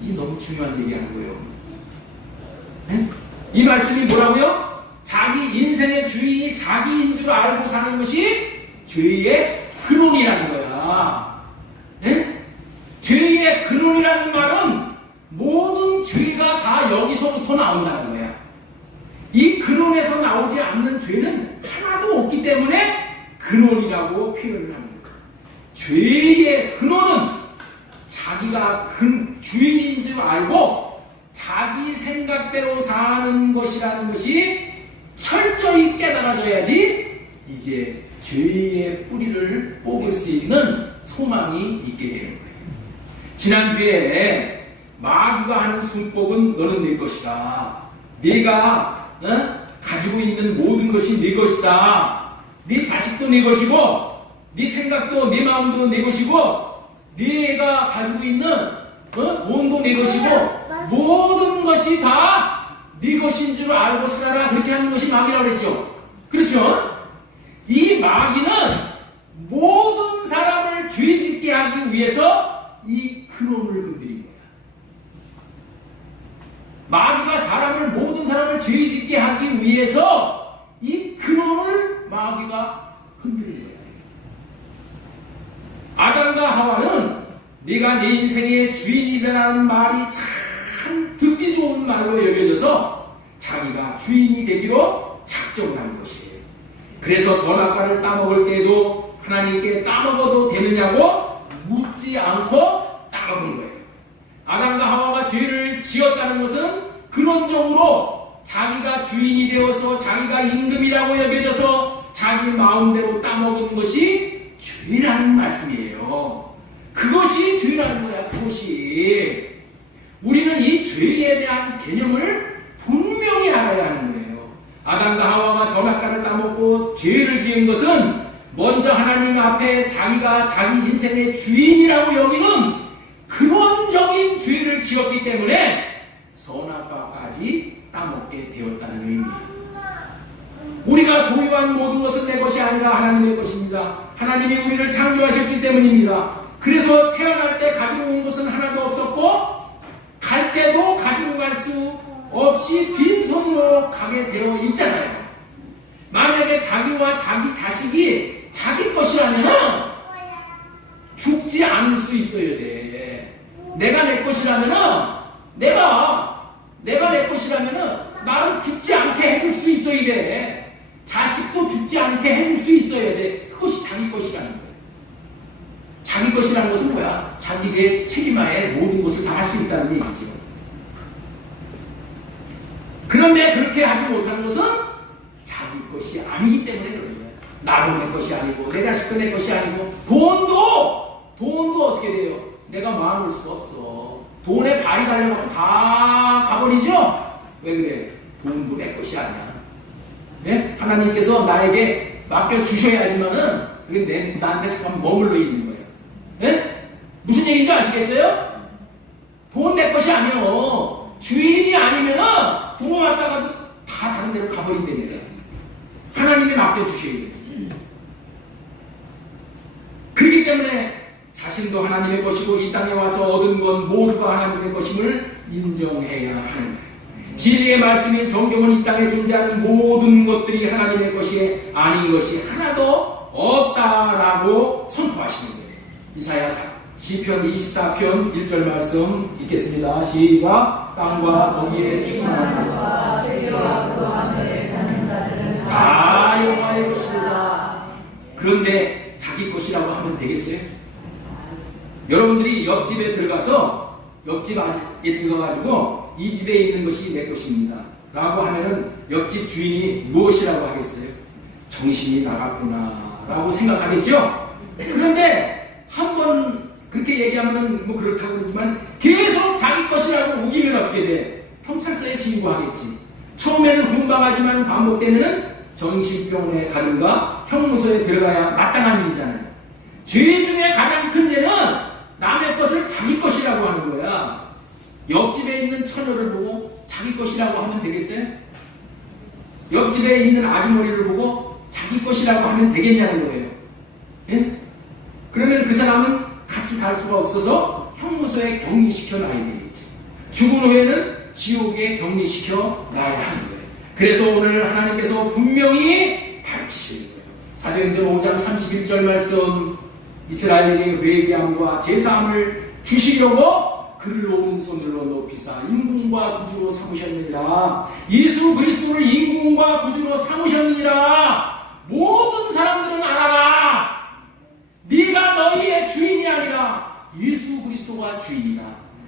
이 너무 중요한 얘기하는 거예요. 예? 이 말씀이 뭐라고요? 자기 인생의 주인이 자기인 줄 알고 사는 것이 죄의 근원이라는 거야. 예? 죄의 근원이라는 말은 모든 죄가 다 여기서부터 나온다는 거야. 이 근원에서 나오지 않는 죄는 하나도 없기 때문에 근원이라고 표현을 하는 거야. 죄의 근원은 자기가 주인인 줄 알고 자기 생각대로 사는 것이라는 것이 철저히 깨달아져야지 이제 죄의 뿌리를 뽑을 수 있는 소망이 있게 되는 거예요. 지난주에 마귀가 하는 술법은 너는 네 것이다. 네가 가지고 있는 모든 것이 네 것이다. 네 자식도 네 것이고 네 생각도 네 마음도 네 것이고 네가 가지고 있는 돈도 네 것이고 모든 것이 다 네 것인 줄 알고 살아라. 그렇게 하는 것이 마귀라고 그랬죠. 그렇죠? 이 마귀는 모든 사람을 죄짓게 하기 위해서 이 근원을 건드린 거야. 마귀가 모든 사람을 죄짓게 하기 위해서 이 근원을 마귀가 흔들린 거야. 아담과 하와는 네가 네 인생의 주인이라는 말이 참 듣기 좋은 말로 여겨져서 자기가 주인이 되기로 작정한 것이에요. 그래서 선악과를 따먹을 때도 하나님께 따먹어도 되느냐고 묻지 않고 따먹은 거예요. 아담과 하와가 죄를 지었다는 것은 근원적으로 자기가 주인이 되어서 자기가 임금이라고 여겨져서 자기 마음대로 따먹은 것이 죄라는 말씀이에요. 그것이 죄라는 거야. 그것이. 우리는 이 죄에 대한 개념을 분명히 알아야 하는 거예요. 아담과 하와가 선악과를 따먹고 죄를 지은 것은 먼저 하나님 앞에 자기가 자기 인생의 주인이라고 여기는 근원적인 죄를 지었기 때문에 선악과까지 따먹게 되었다는 의미예요. 우리가 소유한 모든 것은 내 것이 아니라 하나님의 것입니다. 하나님이 우리를 창조하셨기 때문입니다. 그래서 태어날 때 가지고 온 것은 하나도 없었고 갈 때도 가지고 갈 수 없이 빈손으로 가게 되어 있잖아요. 만약에 자기와 자기 자식이 자기 것이라면 죽지 않을 수 있어야 돼. 내가 내 것이라면 내가 내 것이라면 나를 죽지 않게 해줄 수 있어야 돼. 자식도 죽지 않게 해줄 수 있어야 돼. 그것이 자기 것이라는 거예요. 자기 것이라는 것은 뭐야? 자기의 책임하에 모든 것을 다 할 수 있다는 얘기죠. 그런데 그렇게 하지 못하는 것은 자기 아니기 때문에 그런 거예요. 나도 내 것이 아니고 내 자식도 내 것이 아니고 돈도 어떻게 돼요? 내가 마음을 수가 없어. 돈에 발이 달려갖고 다 가버리죠? 왜 그래? 돈도 내 것이 아니야. 네? 하나님께서 나에게 맡겨주셔야지만은 그게 나한테 잠깐 머물러 있는 거예요. 네? 무슨 얘기인지 아시겠어요? 돈 내 것이 아니요. 주인이 아니면은 부모갔다가도 다 다른 데로 가버린다니까. 하나님이 맡겨주셔야 돼요. 그렇기 때문에 자신도 하나님의 것이고 이 땅에 와서 얻은 건 모두가 하나님의 것임을 인정해야 하는 거예요. 진리의 말씀인 성경은 이 땅에 존재하는 모든 것들이 하나님의 것이 아닌 것이 하나도 없다라고 선포하시는 거예요. 이사야 시편 24편 1절 말씀 읽겠습니다. 시작. 땅과 거기에 충만한 것 세계와 그 하늘에 사는 자들은 다 여호와의 것이다. 그런데 자기 것이라고 하면 되겠어요? 여러분들이 옆집에 들어가서 옆집에 들어가가지고 이 집에 있는 것이 내 것입니다 라고 하면은 옆집 주인이 무엇이라고 하겠어요? 정신이 나갔구나 라고 생각하겠죠? 그런데 한번 그렇게 얘기하면은 뭐 그렇다고 그러지만 계속 자기 것이라고 우기면 어떻게 돼? 경찰서에 신고하겠지. 처음에는 훈방하지만 반복되면은 정신병원에 가든가 형무소에 들어가야 마땅한 일이잖아요. 죄 중에 가장 큰 죄는 남의 것을 자기 것이라고 하는 거야. 옆집에 있는 처녀를 보고 자기 것이라고 하면 되겠어요? 옆집에 있는 아주머니를 보고 자기 것이라고 하면 되겠냐는 거예요. 예? 그러면 그 사람은 같이 살 수가 없어서 형무소에 격리시켜 놔야 되겠지. 죽은 후에는 지옥에 격리시켜 놔야 하는 거예요. 그래서 오늘 하나님께서 분명히 밝히시는 거예요. 사도행전 5장 31절 말씀, 이스라엘에게 회개함과 제사함을 주시려고 그를 오른손으로 높이사 인군과 구주로 삼으셨느니라. 예수 그리스도를 인군과 구주로 삼으셨느니라. 모든 사람들은 알아라. 네가 너희의 주인이 아니라 예수 그리스도가 주인이다.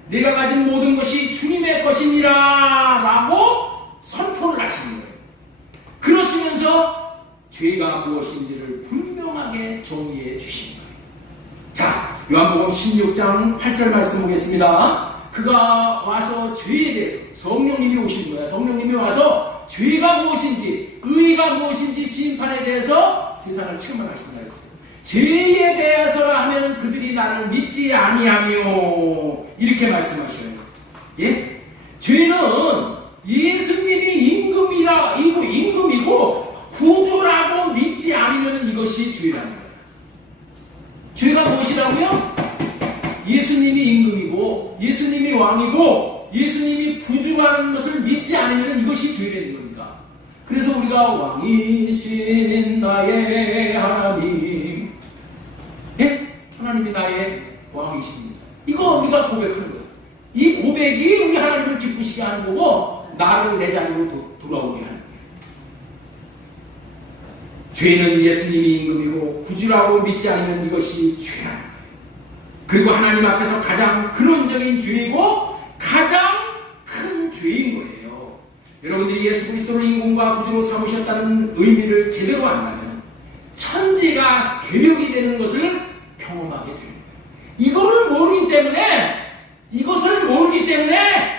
네가 가진 모든 것이 주님의 것이니라 라고 선포를 하시는 거예요. 그러시면서 죄가 무엇인지를 분명하게 정의해 주시는 거예요. 자, 요한복음 16장 8절 말씀 보겠습니다. 그가 와서 죄에 대해서 성령님이 오신 거야. 성령님이 와서 죄가 무엇인지 의가 무엇인지 심판에 대해서 세상을 체험하신다 했어요. 죄에 대해서라 하면 그들이 나를 믿지 아니하며 이렇게 말씀하셔요. 예? 죄는 예수님이 임금이고 구주라고 믿지 않으면 이것이 죄라는 거예요. 죄가 무엇이라고요? 예수님이 임금이고 예수님이 왕이고 예수님이 구주라는 것을 믿지 않으면 이것이 죄라는 겁니다. 그래서 우리가 왕이신 나의 하나님, 예? 하나님이 나의 왕이십니다. 이거 우리가 고백하는 거예요. 이 고백이 우리 하나님을 기쁘시게 하는 거고 나를 내 자리로 돌아오게 하는 거예요. 죄는 예수님이 임금이고 구주라고 믿지 않으면 이것이 죄라는 거예요. 그리고 하나님 앞에서 가장 근원적인 죄이고 가장 큰 죄인 거예요. 여러분들이 예수 그리스도를 인군과 구주로 삼으셨다는 의미를 제대로 안다면 천지가 개벽이 되는 것을 경험하게 됩니다. 이것을 모르기 때문에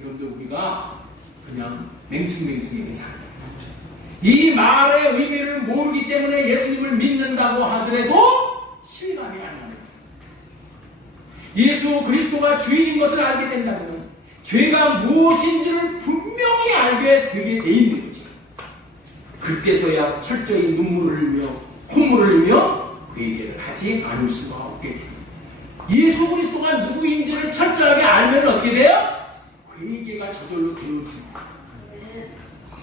여러분들 우리가 그냥 맹숭맹숭하게 살아요. 이 말의 의미를 모르기 때문에 예수님을 믿는다고 하더라도 실감이 안 납니다. 예수 그리스도가 주인인 것을 알게 된다면 죄가 무엇인지를 분명히 알게 되게 돼 있는 거죠. 그때서야 철저히 눈물을 흘리며 콧물을 흘리며 회개를 하지 않을 수가 없게 됩니다. 예수 그리스도가 누구인지를 철저하게 알면 어떻게 돼요? 회개가 저절로 되어지는 거예요.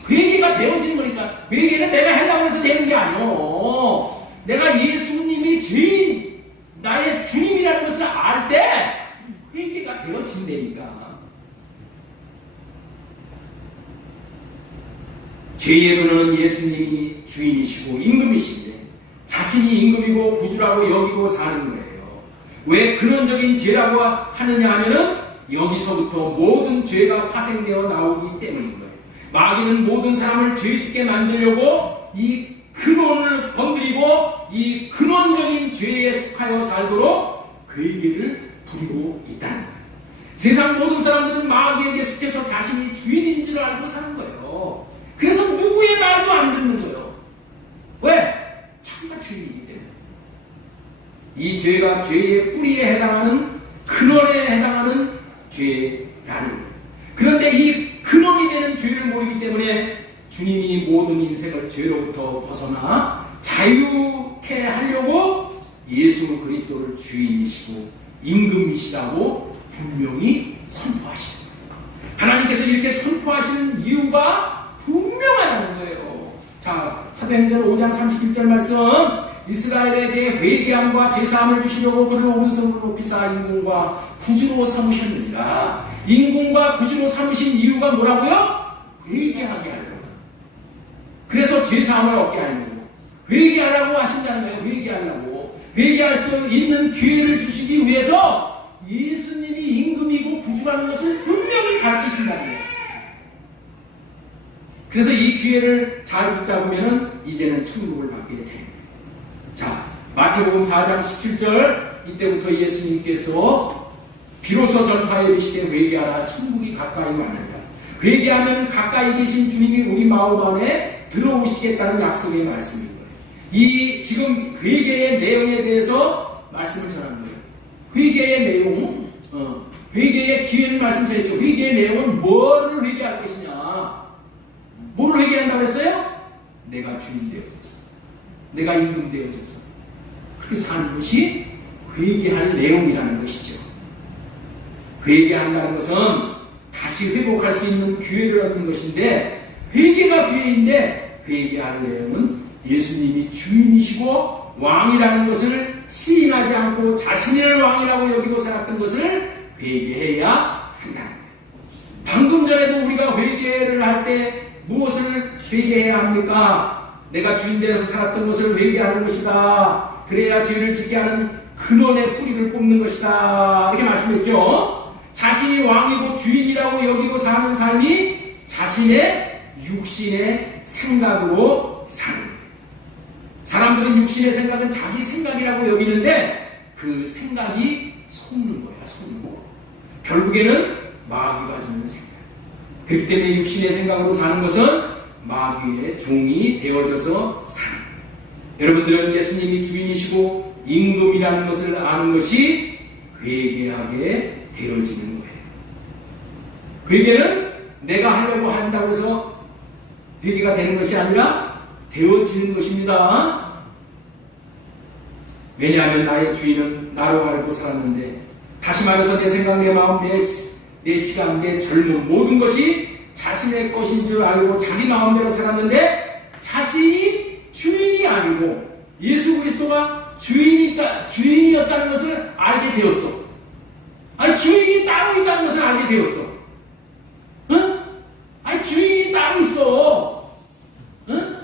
회개가 되어지는 거니까 회개는 내가 하려고 해서 되는 게 아니오. 내가 예수님이 죄인 나의 주님이라는 것을 알 때 회개가 되어진다니까. 죄의 근원은 예수님이 주인이시고 임금이신데 자신이 임금이고 구주라고 여기고 사는 거예요. 왜 근원적인 죄라고 하느냐 하면은 여기서부터 모든 죄가 파생되어 나오기 때문인 거예요. 마귀는 모든 사람을 죄짓게 만들려고 이 근원을 건드리고 이 근원적인 죄에 속하여 살도록 괴계를 부리고 있다는 거예요. 세상 모든 사람들은 마귀에게 속해서 자신이 주인인 줄 알고 사는 거예요. 그래서 누구의 말도 안 듣는 거예요. 왜? 자기가 주인이기 때문에. 이 죄가 죄의 뿌리에 해당하는 근원에 해당하는 죄라는 거예요. 그런데 이 근원이 되는 죄를 모르기 때문에 주님이 모든 인생을 죄로부터 벗어나 자유케 하려고 예수 그리스도를 주인이시고 임금이시라고 분명히 선포하십니다. 하나님께서 이렇게 선포하시는 이유가 분명하다는 거예요. 자, 사도행전 5장 31절 말씀. 이스라엘에게 회개함과 제사함을 주시려고 그를 오른손으로 높이사 인공과 구주로 삼으셨느니라. 인공과 구주로 삼으신 이유가 뭐라고요? 회개하게 하려고. 그래서 제사함을 얻게 하려고. 회개하라고 하신다는 거예요. 회개하려고. 회개할 수 있는 기회를 주시기 위해서 예수님이 임금이고 구주라는 것을 분명히 가르치신다는 거예요. 그래서 이 기회를 잘 붙잡으면 이제는 천국을 받게 됩니다. 자, 마태복음 4장 17절, 이때부터 예수님께서 비로소 전파에 이르시되 회개하라 천국이 가까이 왔느니라. 회개하면 가까이 계신 주님이 우리 마음 안에 들어오시겠다는 약속의 말씀인 거예요. 이 지금 회개의 내용에 대해서 말씀을 전하는 거예요. 회개의 내용, 회개의 기회를 말씀드렸죠. 회개의 내용은 뭐를 회개할 것이냐? 뭐를 회개한다고 했어요? 내가 주인 되어졌어. 내가 임금 되어졌어. 그렇게 사는 것이 회개할 내용이라는 것이죠. 회개한다는 것은 다시 회복할 수 있는 기회를 얻는 것인데, 회개가 기회인데 회개할 내용은 예수님이 주인이시고 왕이라는 것을 시인하지 않고 자신을 왕이라고 여기고 살았던 것을 회개해야 한다는 거예요. 방금 전에도 우리가 회개를 할 때 무엇을 회개해야 합니까? 내가 주인 되어서 살았던 것을 회개하는 것이다. 그래야 죄를 짓게 하는 근원의 뿌리를 뽑는 것이다. 이렇게 말씀했죠. 자신이 왕이고 주인이라고 여기고 사는 삶이 자신의 육신의 생각으로 사는 거예요. 사람들은 육신의 생각은 자기 생각이라고 여기는데 그 생각이 속는 거야. 속는 거. 결국에는 마귀가 주는 생각. 그렇기 때문에 육신의 생각으로 사는 것은 마귀의 종이 되어져서 사는 거예요. 여러분들은 예수님이 주인이시고 임금이라는 것을 아는 것이 회개하게 되어지는 거예요. 회개는 내가 하려고 한다고 해서 회개가 되는 것이 아니라 되어지는 것입니다. 왜냐하면 나의 주인은 나로 알고 살았는데, 다시 말해서 내 생각, 내 마음, 내 시간, 내 젊음 모든 것이 자신의 것인 줄 알고 자기 마음대로 살았는데, 자신이 주인이 아니고 예수 그리스도가 주인이었다는 것을 알게 되었어. 아니, 주인이 따로 있다는 것을 알게 되었어. 응? 아니, 주인이 따로 있어. 응?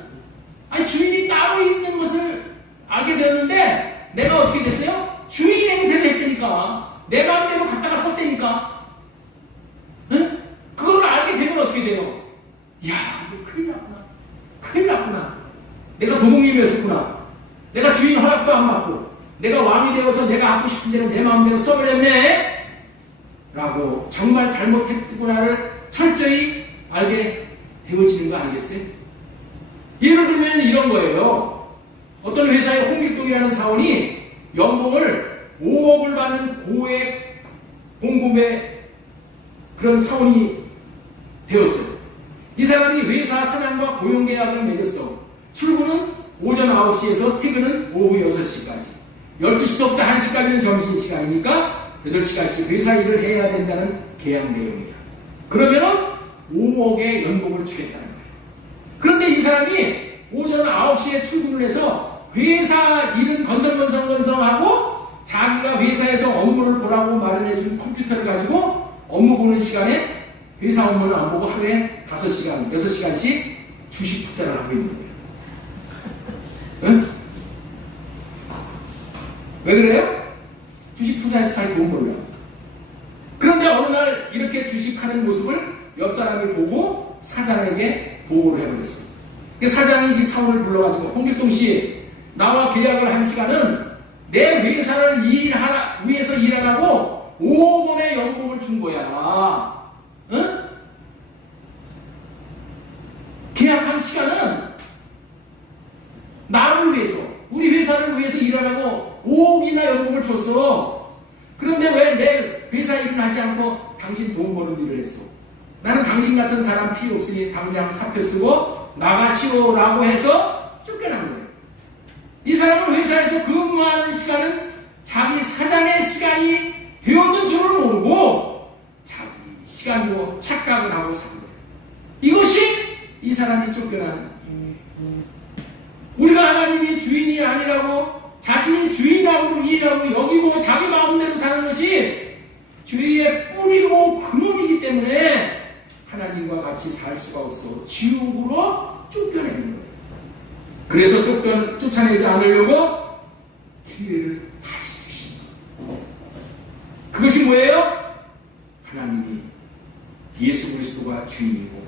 아니, 주인이 따로 있는 것을 알게 되었는데, 내가 어떻게 됐어요? 주인 행세를 했다니까. 내 마음대로 갖다가 썼다니까. 응? 그걸 알게 되면 어떻게 돼요? 야, 이거 큰일 났구나. 큰일 났구나. 내가 도둑님이었구나. 내가 주인 허락도 안 받고, 내가 왕이 되어서 내가 하고 싶은 대로 내 마음대로 써버렸네. 라고 정말 잘못했구나를 철저히 알게 되어지는 거 아니겠어요? 예를 들면 이런 거예요. 어떤 회사의 홍길동이라는 사원이 연봉을 5억을 받는 고액 봉급의 그런 사원이 되었어요. 이 사람이 회사 사장과 고용계약을 맺었어. 출근은 오전 9시에서 퇴근은 오후 6시까지. 12시부터 1시까지는 점심시간이니까 8시간씩 회사 일을 해야 된다는 계약 내용이야. 그러면은 5억의 연봉을 주겠다는 거예요. 그런데 이 사람이 오전 9시에 출근을 해서 회사 일은 건성하고 자기가 회사에서 업무를 보라고 마련해준 컴퓨터를 가지고 업무 보는 시간에 회사 업무는 안 보고 하루에 5시간, 6시간씩 주식 투자를 하고 있는 거예요. 응? 왜 그래요? 주식 투자해서 자기 돈 벌려고. 그런데 어느 날 이렇게 주식하는 모습을 옆 사람이 보고 사장에게 보고를 해버렸어요. 사장이 이 사원을 불러가지고 홍길동 씨, 나와 계약을 한 시간은 내 회사를 위해서 일하라고 5억 원의 연봉을 준 거야. 응? 계약한 시간은 나를 위해서, 우리 회사를 위해서 일하라고 5억이나 연봉을 줬어. 그런데 왜 내 회사 일을 하지 않고 당신 돈 버는 일을 했어? 나는 당신 같은 사람 필요 없으니 당장 사표 쓰고 나가시오라고 해서 쫓겨난 거예요. 이 사람은 회사에서 근무하는 시간은 자기 사장의 시간이 되었는 줄을 모르고 자기 시간으로 착각을 하고 산 거예요. 이것이 이 사람이 쫓겨난 이유예요. 우리가 하나님이 주인이 아니라고 자신이 주인하고 일이라고 여기고 자기 마음대로 사는 것이 죄의 뿌리고 근원이기 때문에 하나님과 같이 살 수가 없어 지옥으로 쫓겨내는 거예요. 그래서 쫓아내지 않으려고 기회를 다시 주신 거예요. 그것이 뭐예요? 하나님이 예수 그리스도가 주인이고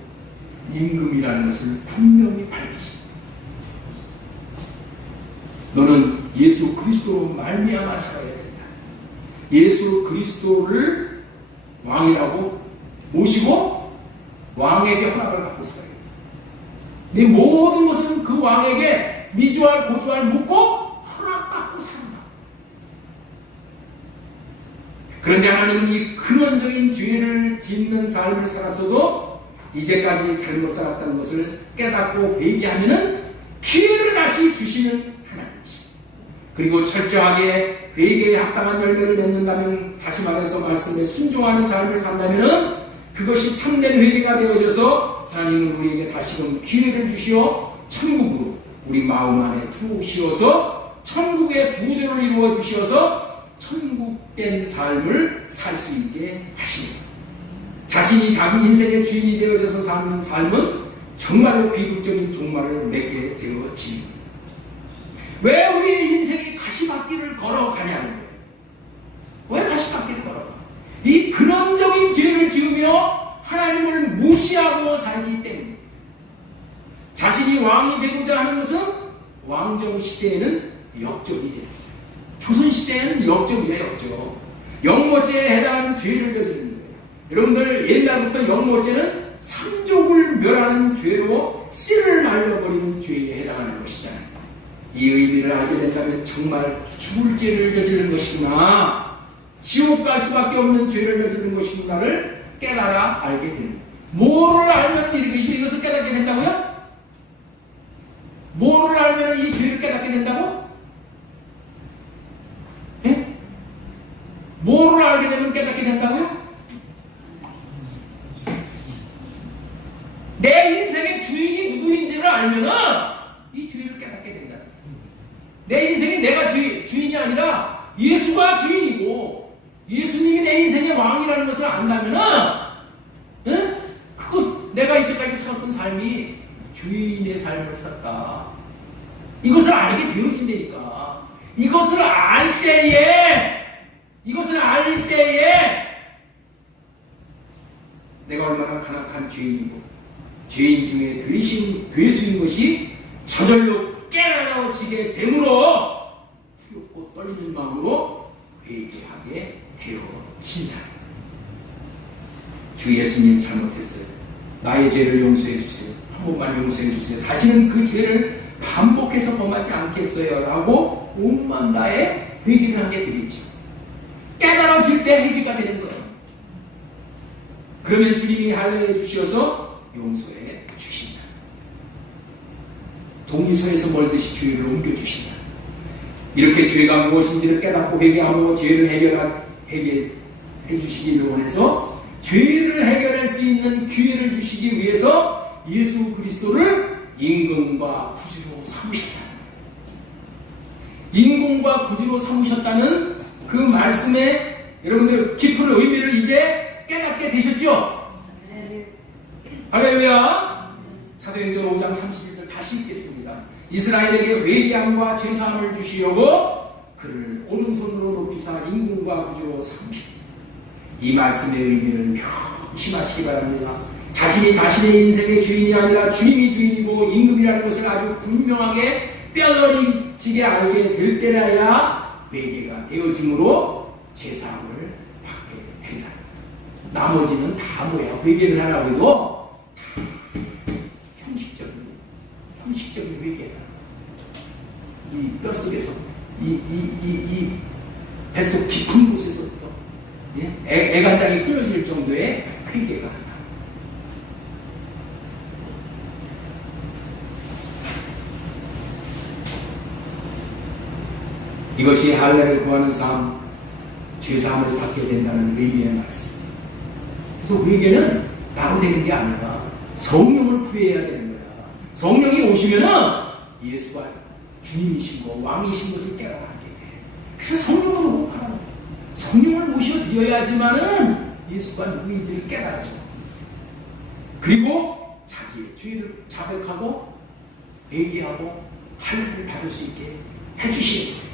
임금이라는 것을 분명히 밝히십니다. 너는 예수 그리스도로 말미암아 살아야 된다. 예수 그리스도를 왕이라고 모시고 왕에게 허락을 받고 살아야 된다. 네 모든 것은 그 왕에게 미주알 고주알 묻고 허락받고 산다. 그런데 하나님은 이 근원적인 죄를 짓는 삶을 살았어도 이제까지 잘못 살았다는 것을 깨닫고 회개하면은 기회를 다시 주시는 하나님이십니다. 그리고 철저하게 회개에 합당한 열매를 맺는다면, 다시 말해서 말씀에 순종하는 삶을 산다면은 그것이 참된 회개가 되어져서 하나님은 우리에게 다시금 기회를 주시어 천국으로 우리 마음 안에 들어오시어서 천국의 구조를 이루어 주시어서 천국된 삶을 살 수 있게 하십니다. 자신이 자기 인생의 주인이 되어져서 사는 삶은 정말로 비극적인 종말을 맺게 되어집니다. 왜 우리의 인생이 가시밭길을 걸어가냐는 거예요. 왜 가시밭길을 걸어가? 이 근원적인 죄를 지으며 하나님을 무시하고 살기 때문에. 자신이 왕이 되고자 하는 것은 왕정 시대에는 역적이 됩니다. 조선 시대에는 역적이에요, 역적. 영모죄에 해당하는 죄를 저지르는 거예요. 여러분들 옛날부터 영모죄는 삼족을 멸하는 죄로 씨를 말려버리는 죄에 해당하는 것이잖아요. 이 의미를 알게 된다면 정말 죽을 죄를 저지르는 것이구나, 지옥 갈 수밖에 없는 죄를 저지르는 것이구나를 깨달아 알게 되는 거예요. 뭐를 알면 이것을 깨닫게 된다고요? 뭐를 알면 이 죄를 깨닫게 된다고? 예? 뭐를 알게 되면 깨닫게 된다고요? 내 인생의 주인이 누구인지를 알면은 이 죄를 깨닫게 된다. 내 인생이 내가 주인이 아니라 예수가 주인이고 예수님이 내 인생의 왕이라는 것을 안다면은, 응? 그거 내가 이때까지 살았던 삶이 주인의 삶을 살았다. 이것을 알게 되어진다니까. 이것을 알 때에 내가 얼마나 간악한 죄인이고 죄인 중에 괴수인 것이 저절로 깨달아지게 되므로 두렵고 떨리는 마음으로 회개하게 되어진다. 주 예수님 잘못했어요. 나의 죄를 용서해 주세요. 한 번만 용서해 주세요. 다시는 그 죄를 반복해서 범하지 않겠어요 라고 온만 다해 회개를 하게 되겠죠. 깨달아질 때 회개가 되는 거예요. 그러면 주님이 할례해 주셔서 용서해 주신다. 동의서에서 멀듯이 죄를 옮겨주신다. 이렇게 죄가 무엇인지를 깨닫고 회개하고 죄를 해결해 주시기를 원해서 죄를 해결할 수 있는 기회를 주시기 위해서 예수 그리스도를 임금과 구주로 삼으셨다. 임금과 구주로 삼으셨다는 그 말씀에 여러분들 깊은 의미를 이제 깨닫게 되셨죠? 할렐루야. 사도행전 5장 31절 다시 읽겠습니다. 이스라엘에게 회개함과 죄사함을 주시려고 그를 오른손으로 높이사 임금과 구주로 삼으셨다. 이 말씀의 의미를 명심하시기 바랍니다. 자신이 자신의 인생의 주인이 아니라 주님이 주인이고 임금이라는 것을 아주 분명하게 뼈저리지게 알게 될 때라야 회개가 되어짐으로 제사함을 받게 된다. 나머지는 다 뭐야? 회개를 하라고 해도 형식적인 회개야. 이 뼛속에서 이 뱃속 깊은 곳에서부터 애간장이 끊어질 정도의 회개가 한다. 이것이 할례를 구하는 삶, 죄사함을 받게 된다는 의미의 말씀입니다. 그래서 회개는 바로 되는 게 아니라 성령으로 구해야 되는 거야. 성령이 오시면은 예수가 주님이신 거, 왕이신 것을 깨달아게 돼. 그래서 성령으로 호흡하라는 거야. 성령을 모셔드려야지만은 예수가 누구인지를 깨달아져. 그리고 자기의 죄를 자백하고 회개하고 할례를 받을 수 있게 해주시는 거예요.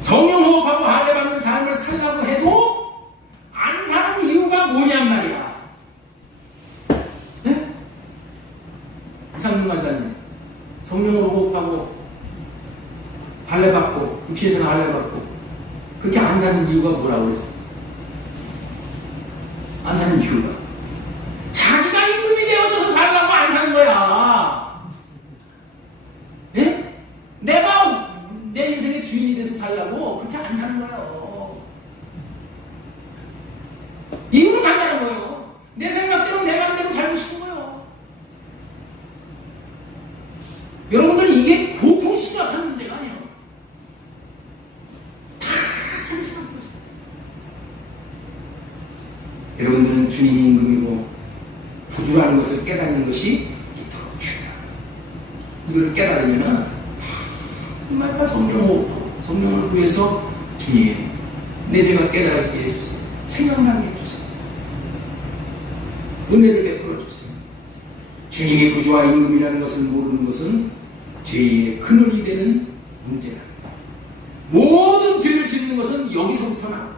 성령 호흡하고 할례 받는 삶을 살라고 해도 안 사는 이유가 뭐냔 말이야. 네? 이상민 간사님, 성령으로 호흡하고 할례 받고 육신에서 할례 받고 그렇게 안 사는 이유가 뭐라고 그랬어? 안 사는 이유가 자기가 임금이 되어져서 살라고 안 사는 거야. 예? 내가 내 인생의 주인이 돼서 살라고 그렇게 안 사는 거예요. 이유는 간단한 거예요. 내 생각대로 내 마음대로 살고 싶은 거예요. 여러분들 이게 보통 심각한 문제가 아니에요. 다 상처한 거죠. 여러분들은 주님이 임금이고 구주라는 것을 깨닫는 것이 이토록 중요합니다. 이걸 깨달으면 정말 다 성령을 구해서 주님, 내 죄가 깨달아지게 해주세요. 생각을 하게 해주세요. 은혜를 베풀어 주세요. 주님이 구주와 임금이라는 것을 모르는 것은 죄의 근원이 되는 문제랍니다. 모든 죄를 짓는 것은 여기서부터 나옵니다.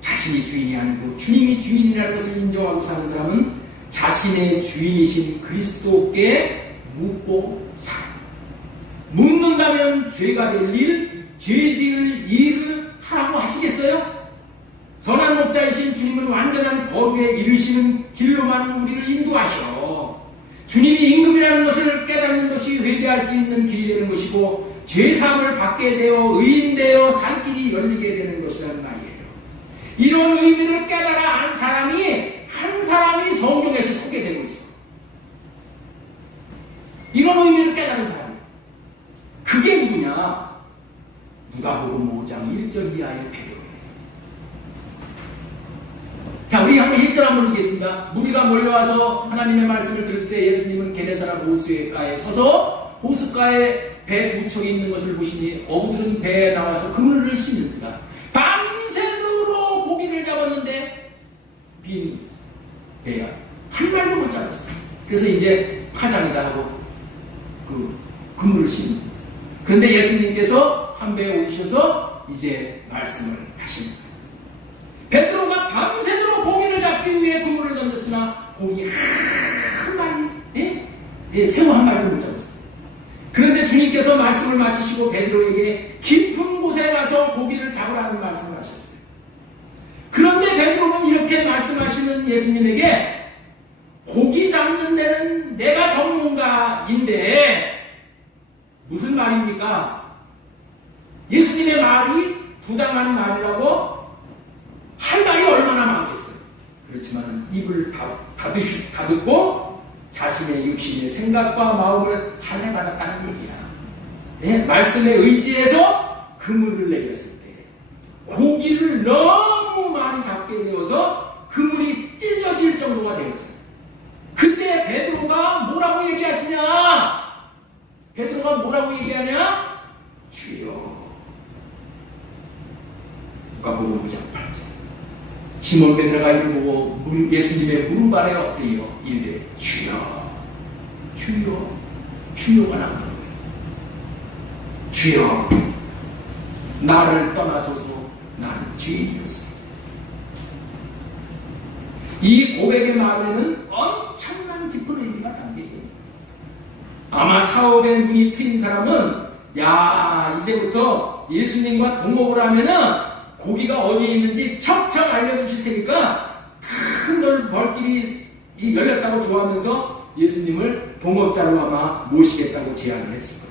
자신이 주인이 아니고 주님이 주인이라는 것을 인정하고 사는 사람은 자신의 주인이신 그리스도께 묻고 살아요. 묻는다면 죄가 될 일, 죄 지을 일을 하라고 하시겠어요? 선한 목자이신 주님은 완전한 거룩에 이르시는 길로만 우리를 인도하셔. 주님이 임금이라는 것을 깨닫는 것이 회개할 수 있는 길이 되는 것이고 죄사함을 받게 되어 의인되어 살 길이 열리게 되는 것이라는 말이에요. 이런 의미를 깨달아 안 사람이 한 사람이 성경에서 소개되고 있어. 이런 의미를 깨달은 사람. 그게 누구냐? 누가복음 5장 1절 이하의 베드로예요. 자, 우리 한번 1절 한번 읽겠습니다. 무리가 몰려와서 하나님의 말씀을 들을새 예수님은 게네사라 호수가에 서서 호숫가에 배 두 척이 있는 것을 보시니 어부들은 배에 나와서 그물을 씻는다. 밤새도록 고기를 잡았는데 빈 배야 한 마리도 못 잡았어. 그래서 이제 파장이다 하고 그 그물을 씻는. 그런데 예수님께서 한 배에 오셔서 이제 말씀을 하십니다. 베드로가 밤새도록 고기를 잡기 위해 그물을 던졌으나 고기 한 마리, 새우 한 마리도 못 잡았어요. 그런데 주님께서 말씀을 마치시고 베드로에게 깊은 곳에 가서 고기를 잡으라는 말씀을 하셨어요. 그런데 베드로는 이렇게 말씀하시는 예수님에게 고기 잡는 데는 내가 전문가인데 무슨 말입니까? 예수님의 말이 부당한 말이라고 할 말이 얼마나 많겠어요. 그렇지만 입을 닫고 자신의 육신의 생각과 마음을 할례받았다는 얘기야. 네? 말씀에 의지해서 그물을 내렸을 때 고기를 너무 많이 잡게 되어서 그물이 찢어질 정도가 되었잖아요. 그때 베드로가 뭐라고 얘기하시냐? 베드로가 뭐라고 얘기하냐? 주여. 누가복음 5장 8절. 시몬 베드로가 이를 보고 예수님의 무릎 아래 엎드려 이르되 주여, 주여, 주여가 나오는 거예요. 주여, 나를 떠나소서 나는 죄인이었습니다. 이 고백의 말에는 엄청난 깊은 의미가 담겨 있습니다. 아마 사업에 눈이 트인 사람은 야, 이제부터 예수님과 동업을 하면은 고기가 어디에 있는지 척척 알려주실 테니까 큰 벌길이 열렸다고 좋아하면서 예수님을 동업자로 아마 모시겠다고 제안을 했을 거예요.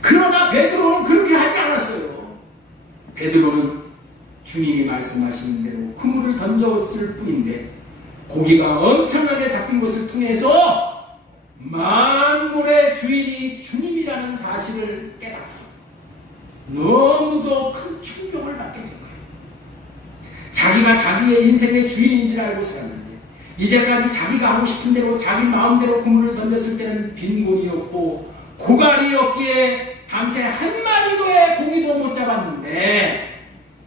그러나 베드로는 그렇게 하지 않았어요. 베드로는 주님이 말씀하시는 대로 그물을 던졌을 뿐인데 고기가 엄청나게 잡힌 것을 통해서 만물의 주인이 주님이라는 사실을 깨닫고 너무도 큰 충격을 받게 된 거예요. 자기가 자기의 인생의 주인인 줄 알고 살았는데 이제까지 자기가 하고 싶은 대로 자기 마음대로 그물을 던졌을 때는 빈곤이었고 고갈이었기에 밤새 한 마리도의 고기도 못 잡았는데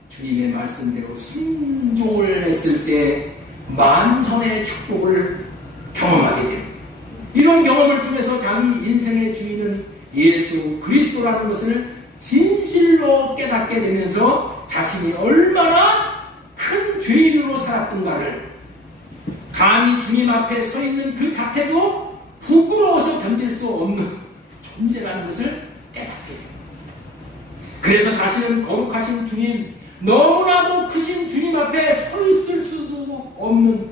주님의 말씀대로 순종을 했을 때 만선의 축복을 경험하게 됩니다. 이런 경험을 통해서 자기 인생의 주인은 예수 그리스도라는 것을 진실로 깨닫게 되면서 자신이 얼마나 큰 죄인으로 살았던가를 감히 주님 앞에 서 있는 그 자태도 부끄러워서 견딜 수 없는 존재라는 것을 깨닫게 됩니다. 그래서 자신은 거룩하신 주님, 너무나도 크신 주님 앞에 서 있을 수도 없는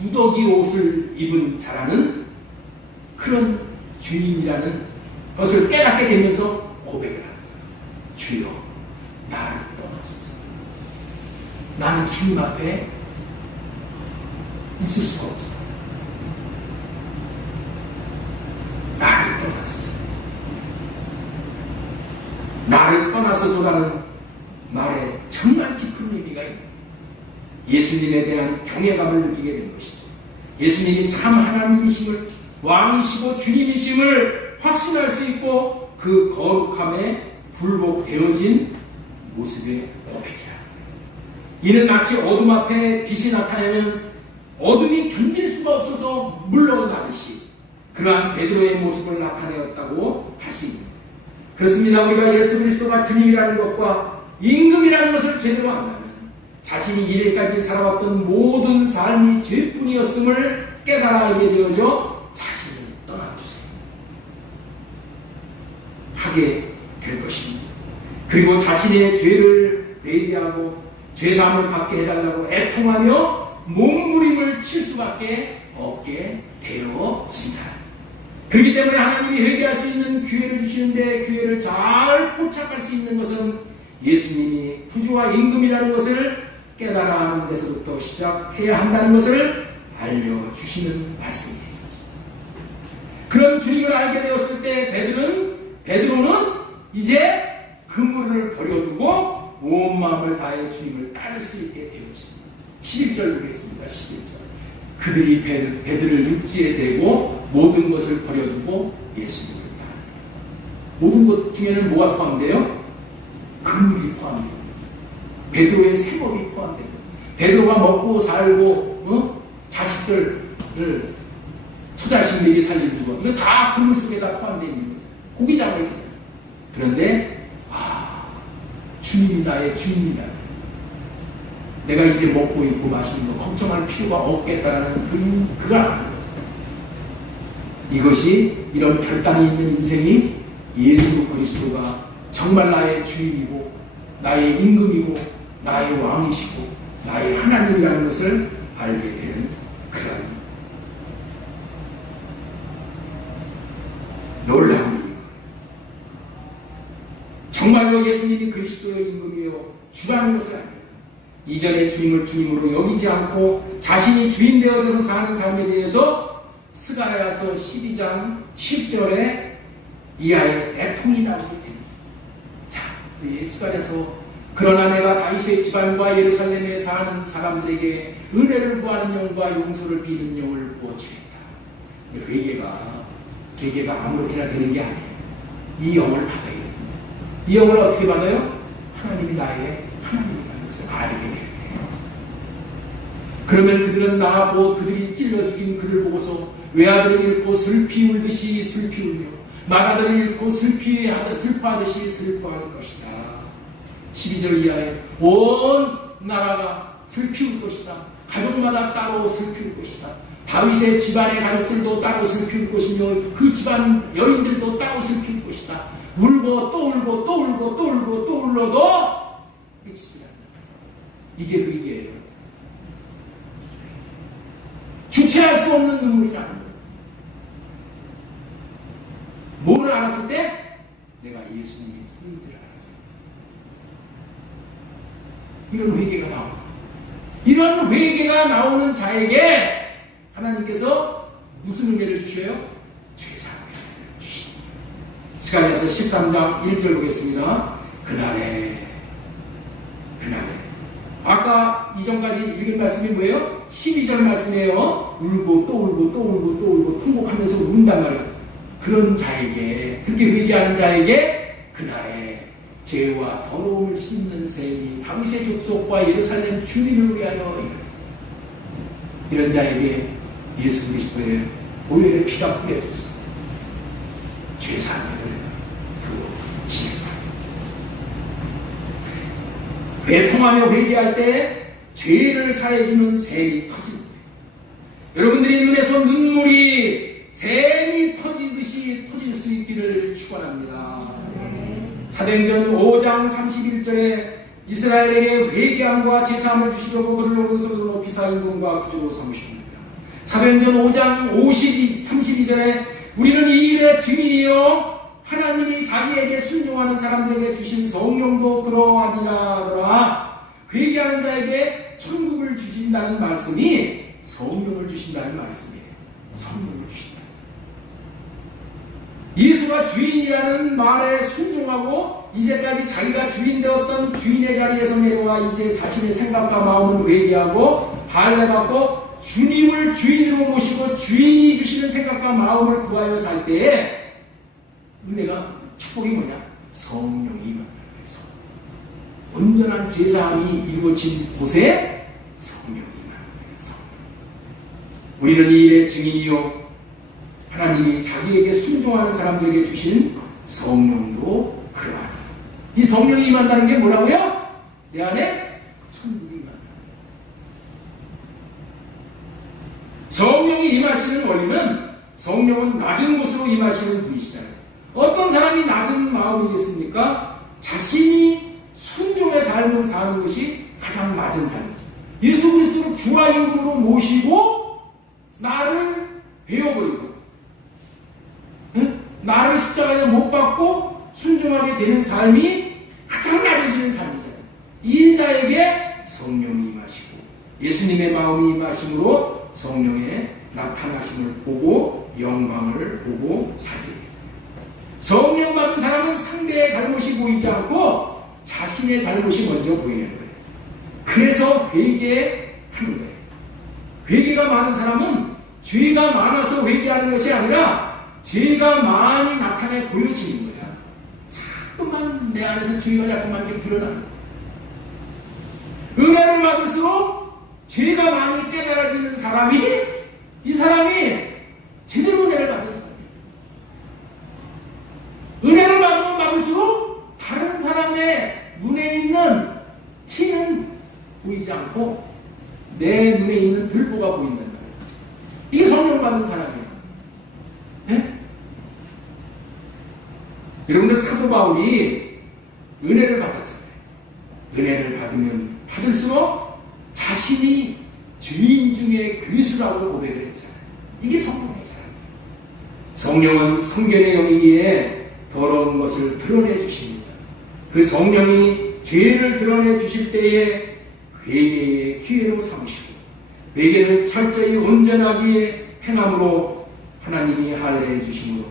누더기 옷을 입은 자라는 그런 주인이라는 것을 깨닫게 되면서 고백을 합니다. 주여, 나를 떠나소서. 나는 주님 앞에 있을 수가 없어. 나를 떠나소서. 나를 떠나소서라는 말에 정말 깊은 의미가 있고 예수님에 대한 경외감을 느끼게 된 것이죠. 예수님이 참 하나님이심을, 왕이시고 주님이심을 확신할 수 있고 그 거룩함에 굴복되어진 모습의 고백이라. 이는 마치 어둠 앞에 빛이 나타나면 어둠이 견딜 수가 없어서 물러나듯이 그러한 베드로의 모습을 나타내었다고 할 수 있습니다. 그렇습니다. 우리가 예수 그리스도가 주님이라는 것과 임금이라는 것을 제대로 안다면 자신이 이래까지 살아왔던 모든 삶이 죄뿐이었음을 깨달아 알게 되어져 자신을 떠나주세요 하게 될 것입니다. 그리고 자신의 죄를 회개하고 죄사함을 받게 해달라고 애통하며 몸부림을 칠 수밖에 없게 되어진다. 그렇기 때문에 하나님이 회개할 수 있는 기회를 주시는데 기회를 잘 포착할 수 있는 것은 예수님이 구주와 임금이라는 것을 깨달아 하는 데서부터 시작해야 한다는 것을 알려주시는 말씀입니다. 그런 주님을 알게 되었을 때 베드로는 이제 그물을 버려두고 온 마음을 다해 주님을 따를 수 있게 되었습니다. 11절 보겠습니다. 11절. 그들이 베드를 육지에 대고 모든 것을 버려두고 예수님을 따르니. 모든 것 중에는 뭐가 포함돼요? 그물이 포함돼요. 베드로의 생업이 포함됩니다. 베드로가 먹고 살고 자식들을 처자식 4개 살리는 거 이거 다 그물 속에다 포함되어 있는 거죠. 고기 잡아야죠. 그런데 주님이 나의 주인이다. 내가 이제 먹고 있고 마시는 거 걱정할 필요가 없겠다라는 그걸 아는 거죠. 이것이 이런 결단이 있는 인생이 예수 그리스도가 정말 나의 주인이고 나의 임금이고 나의 왕이시고 나의 하나님이라는 것을 알게 되는 그런 놀라운 일입니다. 정말로 예수님이 그리스도의 임금이요 주라는 것을 압니다. 이전의 주님을 주님으로 여기지 않고 자신이 주인 되어져서 사는 삶에 대해서 스가랴서 12장 10절에 이하의 애통이 나오게 됩니다. 자, 우리 스가랴서 그러나 내가 다윗의 집안과 예루살렘에 사는 사람들에게 은혜를 구하는 영과 용서를 비는 영을 부어주겠다. 회개가 아무렇게나 되는 게 아니에요. 이 영을 받아야 됩니다. 이 영을 어떻게 받아요? 하나님이 나의 하나님이라는 것을 알게 됩니다. 그러면 그들은 나하고 그들이 찔러 죽인 그를 보고서 외아들을 잃고 슬피 울듯이 슬피 울며 맏아들을 잃고 슬퍼하듯이 슬퍼할 것이다. 12절 이하에 온 나라가 슬피울 것이다. 가족마다 따로 슬피울 것이다. 다윗의 집안의 가족들도 따로 슬피울 것이며 그 집안 여인들도 따로 슬피울 것이다. 울고 또 울고 또 울고 또 울고 또 울러도 그치지 않는다. 이게 그 얘기예요. 주체할 수 없는 눈물이라는 거예요. 뭐를 알았을 때? 내가 예수님이 누군지를 알았어요. 이런 회개가 나옵니다. 이런 회개가 나오는 자에게 하나님께서 무슨 은혜를 주셔요? 죄사함의 은혜를 주십니다. 스가랴서 13장 1절 보겠습니다. 그날에 아까 이전까지 읽은 말씀이 뭐예요? 12절 말씀이에요. 울고 또 울고 또 울고 또 울고 통곡하면서 운단 말이에요. 그런 자에게, 그렇게 회개하는 자에게 그날에 죄와 더러움을 씻는 셈이 다윗의 족속과 예루살렘 주민을 위하여 이런 자에게 예수 그리스도의 보혈의 피가 뿌려졌어. 죄사함을 부어지겠다. 회통하며 회개할 때 죄를 사해주는 샘이 터집니다. 여러분들의 눈에서 눈물이 샘이 터지듯이 터질 수 있기를 축원합니다. 사도행전 5장 31절에 이스라엘에게 회개함과 제사함을 주시려고 그를 오른손으로 높이 사인공과 구주로 삼으십니다. 사도행전 5장 32절에 우리는 이 일의 증인이요 하나님이 자기에게 순종하는 사람들에게 주신 성령도 그러하니라. 회개하는 자에게 천국을 주신다는 말씀이 성령을 주신다는 말씀이에요. 성령을 주신다. 예수가 주인이라는 말에 순종하고 이제까지 자기가 주인 되었던 주인의 자리에서 내려와 이제 자신의 생각과 마음을 회개하고 할례받고 주님을 주인으로 모시고 주인이 주시는 생각과 마음을 구하여 살 때에 은혜가, 축복이 뭐냐? 성령이 임한다고 해서 온전한 제사함이 이루어진 곳에 성령이 임한다고 해서 우리는 이 일의 증인이요 하나님이 자기에게 순종하는 사람들에게 주신 성령도 그러하니 이 성령이 임한다는 게 뭐라고요? 내 안에 천국이 임한다. 성령이 임하시는 원리는 성령은 낮은 곳으로 임하시는 분이시잖아요. 어떤 사람이 낮은 마음이겠습니까? 자신이 순종의 삶을 사는 것이 가장 낮은 삶이죠. 예수 그리스도를 주와 임금으로 모시고 나를 베어버리고 나를 십자가에 못 박고 순종하게 되는 삶이 가장 낮아지는 삶이잖아요. 이 자에게 성령이 임하시고 예수님의 마음이 임하심으로 성령의 나타나심을 보고 영광을 보고 살게 됩니다. 성령 받은 사람은 상대의 잘못이 보이지 않고 자신의 잘못이 먼저 보이는 거예요. 그래서 회개하는 거예요. 회개가 많은 사람은 죄가 많아서 회개하는 것이 아니라 죄가 많이 나타내 보여지는 거야. 자꾸만 내 안에서 죄가 자꾸만 이렇게 드러나는 거야. 은혜를 받을수록 죄가 많이 깨달아지는 사람이 이 사람이 제대로 은혜를 받은 사람이에요. 은혜를 받으면 받을수록 다른 사람의 눈에 있는 티는 보이지 않고 내 눈에 있는 들보가 보인단 말이에요. 이게 성령을 받은 사람이에요. 네? 여러분들 사도 바울이 은혜를 받았잖아요. 은혜를 받으면 받을수록 자신이 죄인 중에 괴수라고 고백을 했잖아요. 이게 성령의 사람이에요. 성령은 성결의 영이기에 더러운 것을 드러내 주십니다. 그 성령이 죄를 드러내 주실 때에 회개의 기회로 삼으시고 회개를 철저히 온전하게 행함으로 하나님이 할례해 주심으로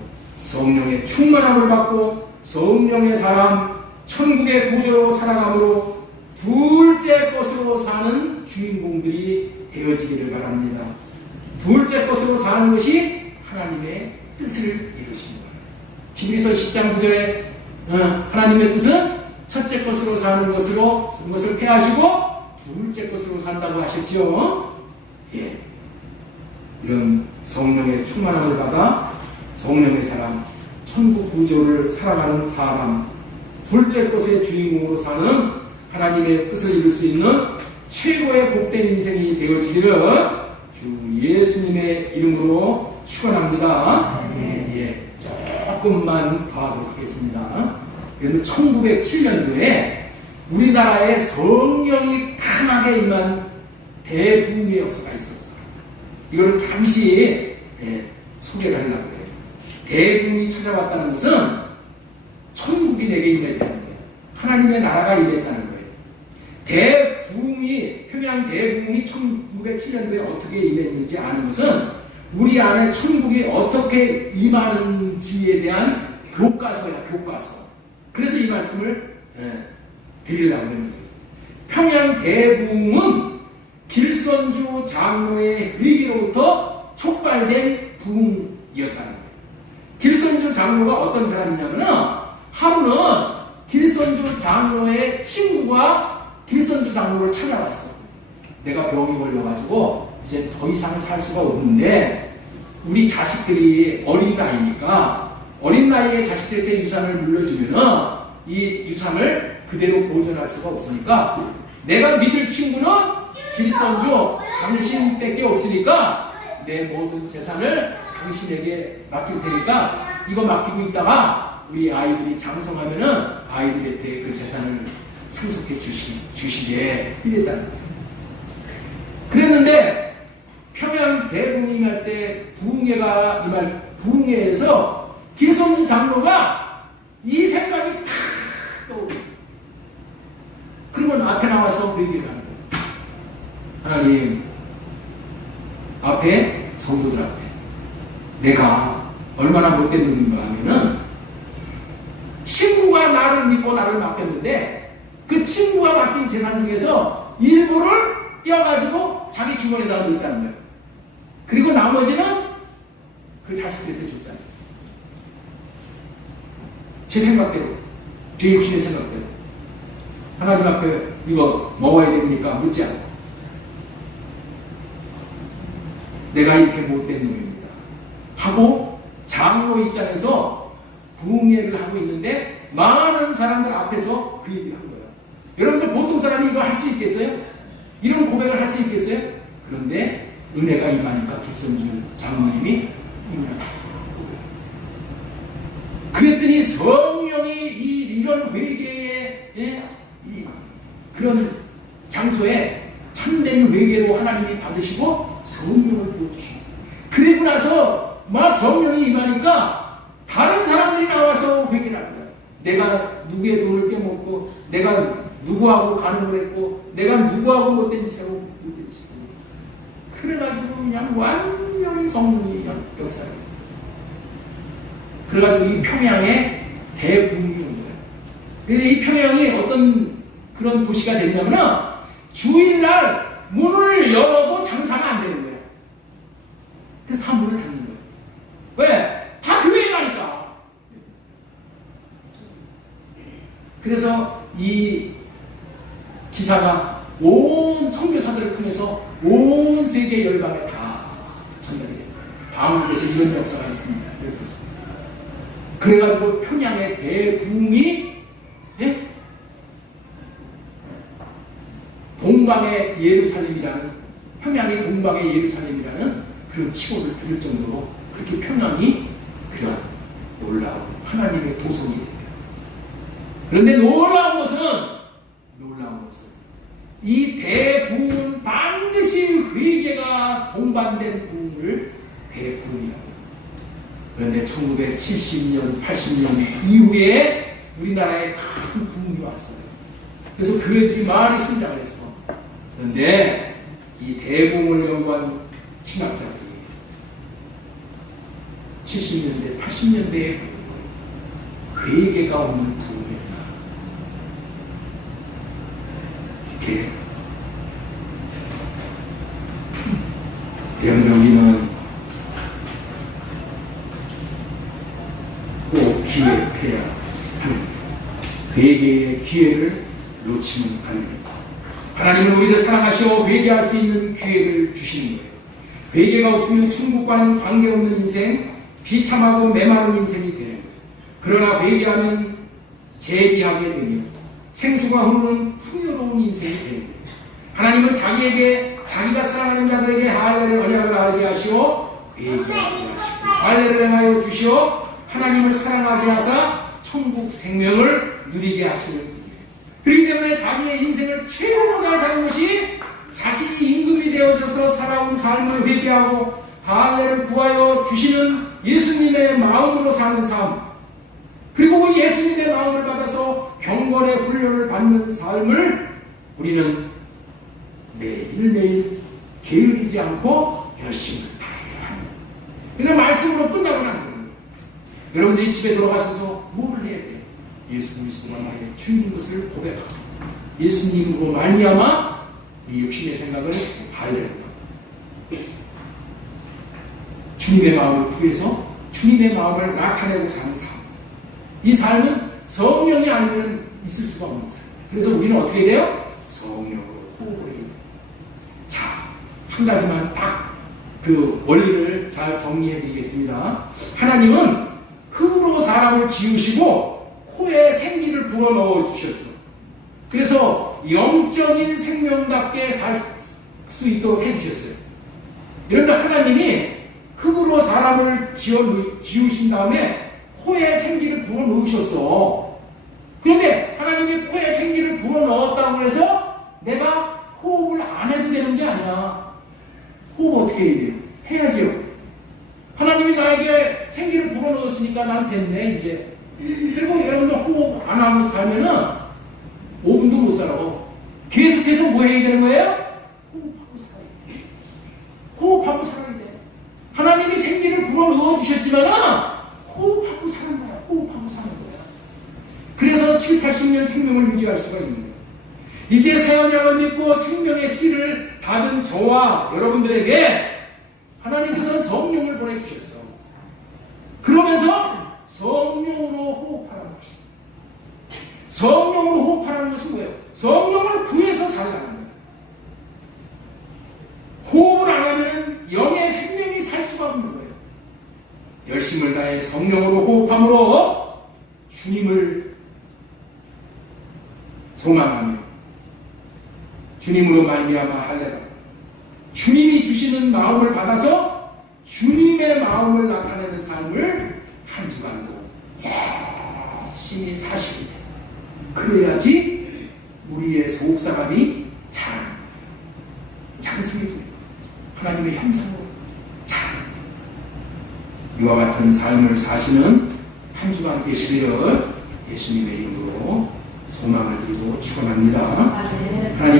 성령의 충만함을 받고 성령의 사람 천국의 구조로 살아감으로 둘째 것으로 사는 주인공들이 되어지기를 바랍니다. 둘째 것으로 사는 것이 하나님의 뜻을 이루십니다. 히브리서 10장 9절에 하나님의 뜻은 첫째 것으로 사는 것을 패하시고 둘째 것으로 산다고 하셨죠. 예. 이런 성령의 충만함을 받아 성령의 사람, 천국 구조를 살아가는 사람 둘째 것의 주인공으로 사는 하나님의 뜻을 이룰 수 있는 최고의 복된 인생이 되어지기를 주 예수님의 이름으로 축원합니다. 예, 조금만 더 하도록 하겠습니다. 1907년도에 우리나라에 성령이 강하게 임한 대부흥의 역사가 있었어요. 이걸 잠시 소개를 하려고 해요. 대부흥이 찾아왔다는 것은 천국이 내게 임했다는 거예요. 하나님의 나라가 임했다는 거예요. 대부흥이, 평양 대부흥이 1907년도에 어떻게 임했는지 아는 것은 우리 안에 천국이 어떻게 임하는지에 대한 교과서야, 교과서. 그래서 이 말씀을 드리려고 합니다. 평양 대부흥은 길선주 장로의 회개로부터 촉발된 부흥이었다는 거예요. 길선주 장로가 어떤 사람이냐면 하루는 길선주 장로의 친구가 길선주 장로를 찾아왔어. 내가 병이 걸려가지고 이제 더 이상 살 수가 없는데 우리 자식들이 어린 나이니까 어린 나이에 자식들에게 유산을 물려주면 이 유산을 그대로 보존할 수가 없으니까 내가 믿을 친구는 길선주 당신밖에 없으니까 내 모든 재산을 당신에게 맡길 테니까 이거 맡기고 있다가 우리 아이들이 장성하면은 아이들한테 그 재산을 상속해 주시게 이랬다는 거예요. 그랬는데 평양 대부흥이 임할 때 부흥회에서 길선주 장로가 이 생각이 탁 떠오르고 그러면 앞에 나와서 그 얘기를 하는 거예요. 하나님 앞에 성도들 앞에 내가 얼마나 못된 놈인가 하면은 친구가 나를 믿고 나를 맡겼는데 그 친구가 맡긴 재산 중에서 일부를 떼어가지고 자기 주머니에다 넣었다는 거예요. 그리고 나머지는 그 자식들한테 줬다는 거예요. 제 생각대로, 제 육신의 생각대로 하나님 앞에 이거 먹어야 됩니까? 묻지 않고 내가 이렇게 못된 놈입니다 하고 장로 입장에서 부흥회를 하고 있는데 많은 사람들 앞에서 그 얘기를 한 거예요. 여러분들 보통 사람이 이거 할 수 있겠어요? 이런 고백을 할 수 있겠어요? 그런데 은혜가 임하니까 길선주 장로님이 임하는 거예요. 그랬더니 성령이 이런 회개의 그런 장소에 참된 회개로 하나님이 받으시고 성령을 부어주시고 그리고 나서 막 성령이 임하니까 다른 사람들이 나와서 회개를 하는 거예요. 내가 누구의 돈을 떼먹고 내가 누구하고 가늠을 했고 내가 누구하고 못된 짓을 하고 못된 짓을 하고 그래가지고 그냥 완전히 성령이 역사를 해요. 그래가지고 이 평양에 대부흥이 온 거예요. 그래서 이 평양이 어떤 그런 도시가 됐냐면 주일날 문을 열어도 장사가 안 되는 거예요. 그래서 다 문을 닫는 거예요. 왜? 다 교회에 가니까. 그래서 이 기사가 온 선교사들을 통해서 온 세계 열방에 다 전달이 돼요. 한국에서 이런 역사가 있습니다. 그래가지고 평양의 대부흥이 동방의 예루살렘이라는 평양의 동방의 예루살렘이라는 그런 칭호를 들을 정도로 그렇게 평양이 그런 놀라운 하나님의 도성이 됩니다. 그런데 놀라운 것은 이 대부흥은 반드시 회개가 동반된 부흥을 대부흥이라고 합니다. 그런데 1970년, 80년 이후에 우리나라에 큰 부흥이 왔어요. 그래서 교회들이 많이 성장을 했어. 그런데 이 대부흥을 연구한 신학자들이 70년대, 80년대의 부흥은 회개가 없는 부흥이었다. 이렇게 영경이는 꼭 기획해야 하는 회개의 기회를 놓치면 안 됩니다. 하나님은 우리를 사랑하시어 회개할 수 있는 기회를 주시는 거예요. 회개가 없으면 천국과는 관계없는 인생, 비참하고 메마른 인생이 되는 거예요. 그러나 회개하면 재기하게 되며 생수가 흐르는 풍요로운 인생이 되는 거예요. 하나님은 자기가 사랑하는 자들에게 할례를 언약을 알게 하시오 회개하게 하시고 할례를 행하여 주시오 하나님을 사랑하게 하사 천국 생명을 누리게 하시는 분이에요. 그렇기 때문에 자기의 인생을 최고로 잘 사는 것이 자신이 임금이 되어져서 살아온 삶을 회개하고 할례를 구하여 주시는 예수님의 마음으로 사는 삶, 그리고 그 예수님의 마음을 받아서 경건의 훈련을 받는 삶을 우리는 매일매일 게으르지 않고 열심히 다해야 합니다. 그냥 말씀으로 끝나고는 안 됩니다. 여러분들이 집에 들어가셔서 뭘 해야 돼요? 예수 그리스도가 나의 주인 것을 고백하고 예수님으로 말미암아 이 육신의 생각을 할례로 주님의 마음을 구해서 주님의 마음을 나타내고 사는 삶. 이 삶은 성령이 아니면 있을 수가 없는 삶. 그래서 우리는 어떻게 돼요? 성령으로 호흡을 해야 돼요. 자, 한 가지만 딱 그 원리를 잘 정리해 드리겠습니다. 하나님은 흙으로 사람을 지으시고 코에 생기를 부어 넣어 주셨어. 그래서 영적인 생명답게 살 수 있도록 해주셨어요. 그런데 하나님이 흙으로 사람을 지으신 다음에 코에 생기를 부어 넣으셨어. 그런데 하나님이 코에 생기를 부어 넣었다고 해서 내가 호흡을 안 해도 되는 게 아니야. 호흡 어떻게 해야 돼요? 해야죠. 하나님이 나에게 생기를 불어 넣었으니까 난 됐네 이제. 그리고 여러분들 호흡 안 하고 살면은 5분도 못 살아. 계속해서 뭐 해야 되는 거예요? 호흡하고 살아야 돼. 호흡하고 살아야 돼. 하나님이 생기를 불어 넣어 주셨지만은 호흡하고 사는 거야. 호흡하고 사는 거야. 그래서 7, 80년 생명을 유지할 수가 있는 거야. 이제 새 언약을 믿고 생명의 씨를 받은 저와 여러분들에게 하나님께서 성령을 보내주셨어. 그러면서 성령으로 호흡하라는 것입니다. 성령으로 호흡하라는 것은 뭐예요? 성령을 구해서 살라는 거예요. 호흡을 안 하면 영의 생명이 살 수가 없는 거예요. 열심을 다해 성령으로 호흡함으로 주님을 소망하며 주님으로 말미암아 할례가 주님이 주시는 마음을 받아서 주님의 마음을 나타내는 삶을 한 주간도 열심히 사시고 그래야지 우리의 속사람이 장성해지고 하나님의 형상으로 이와 같은 삶을 사시는 한 주간 되시기를 예수님의 이름으로 소망을 드리고 축원합니다. 하나님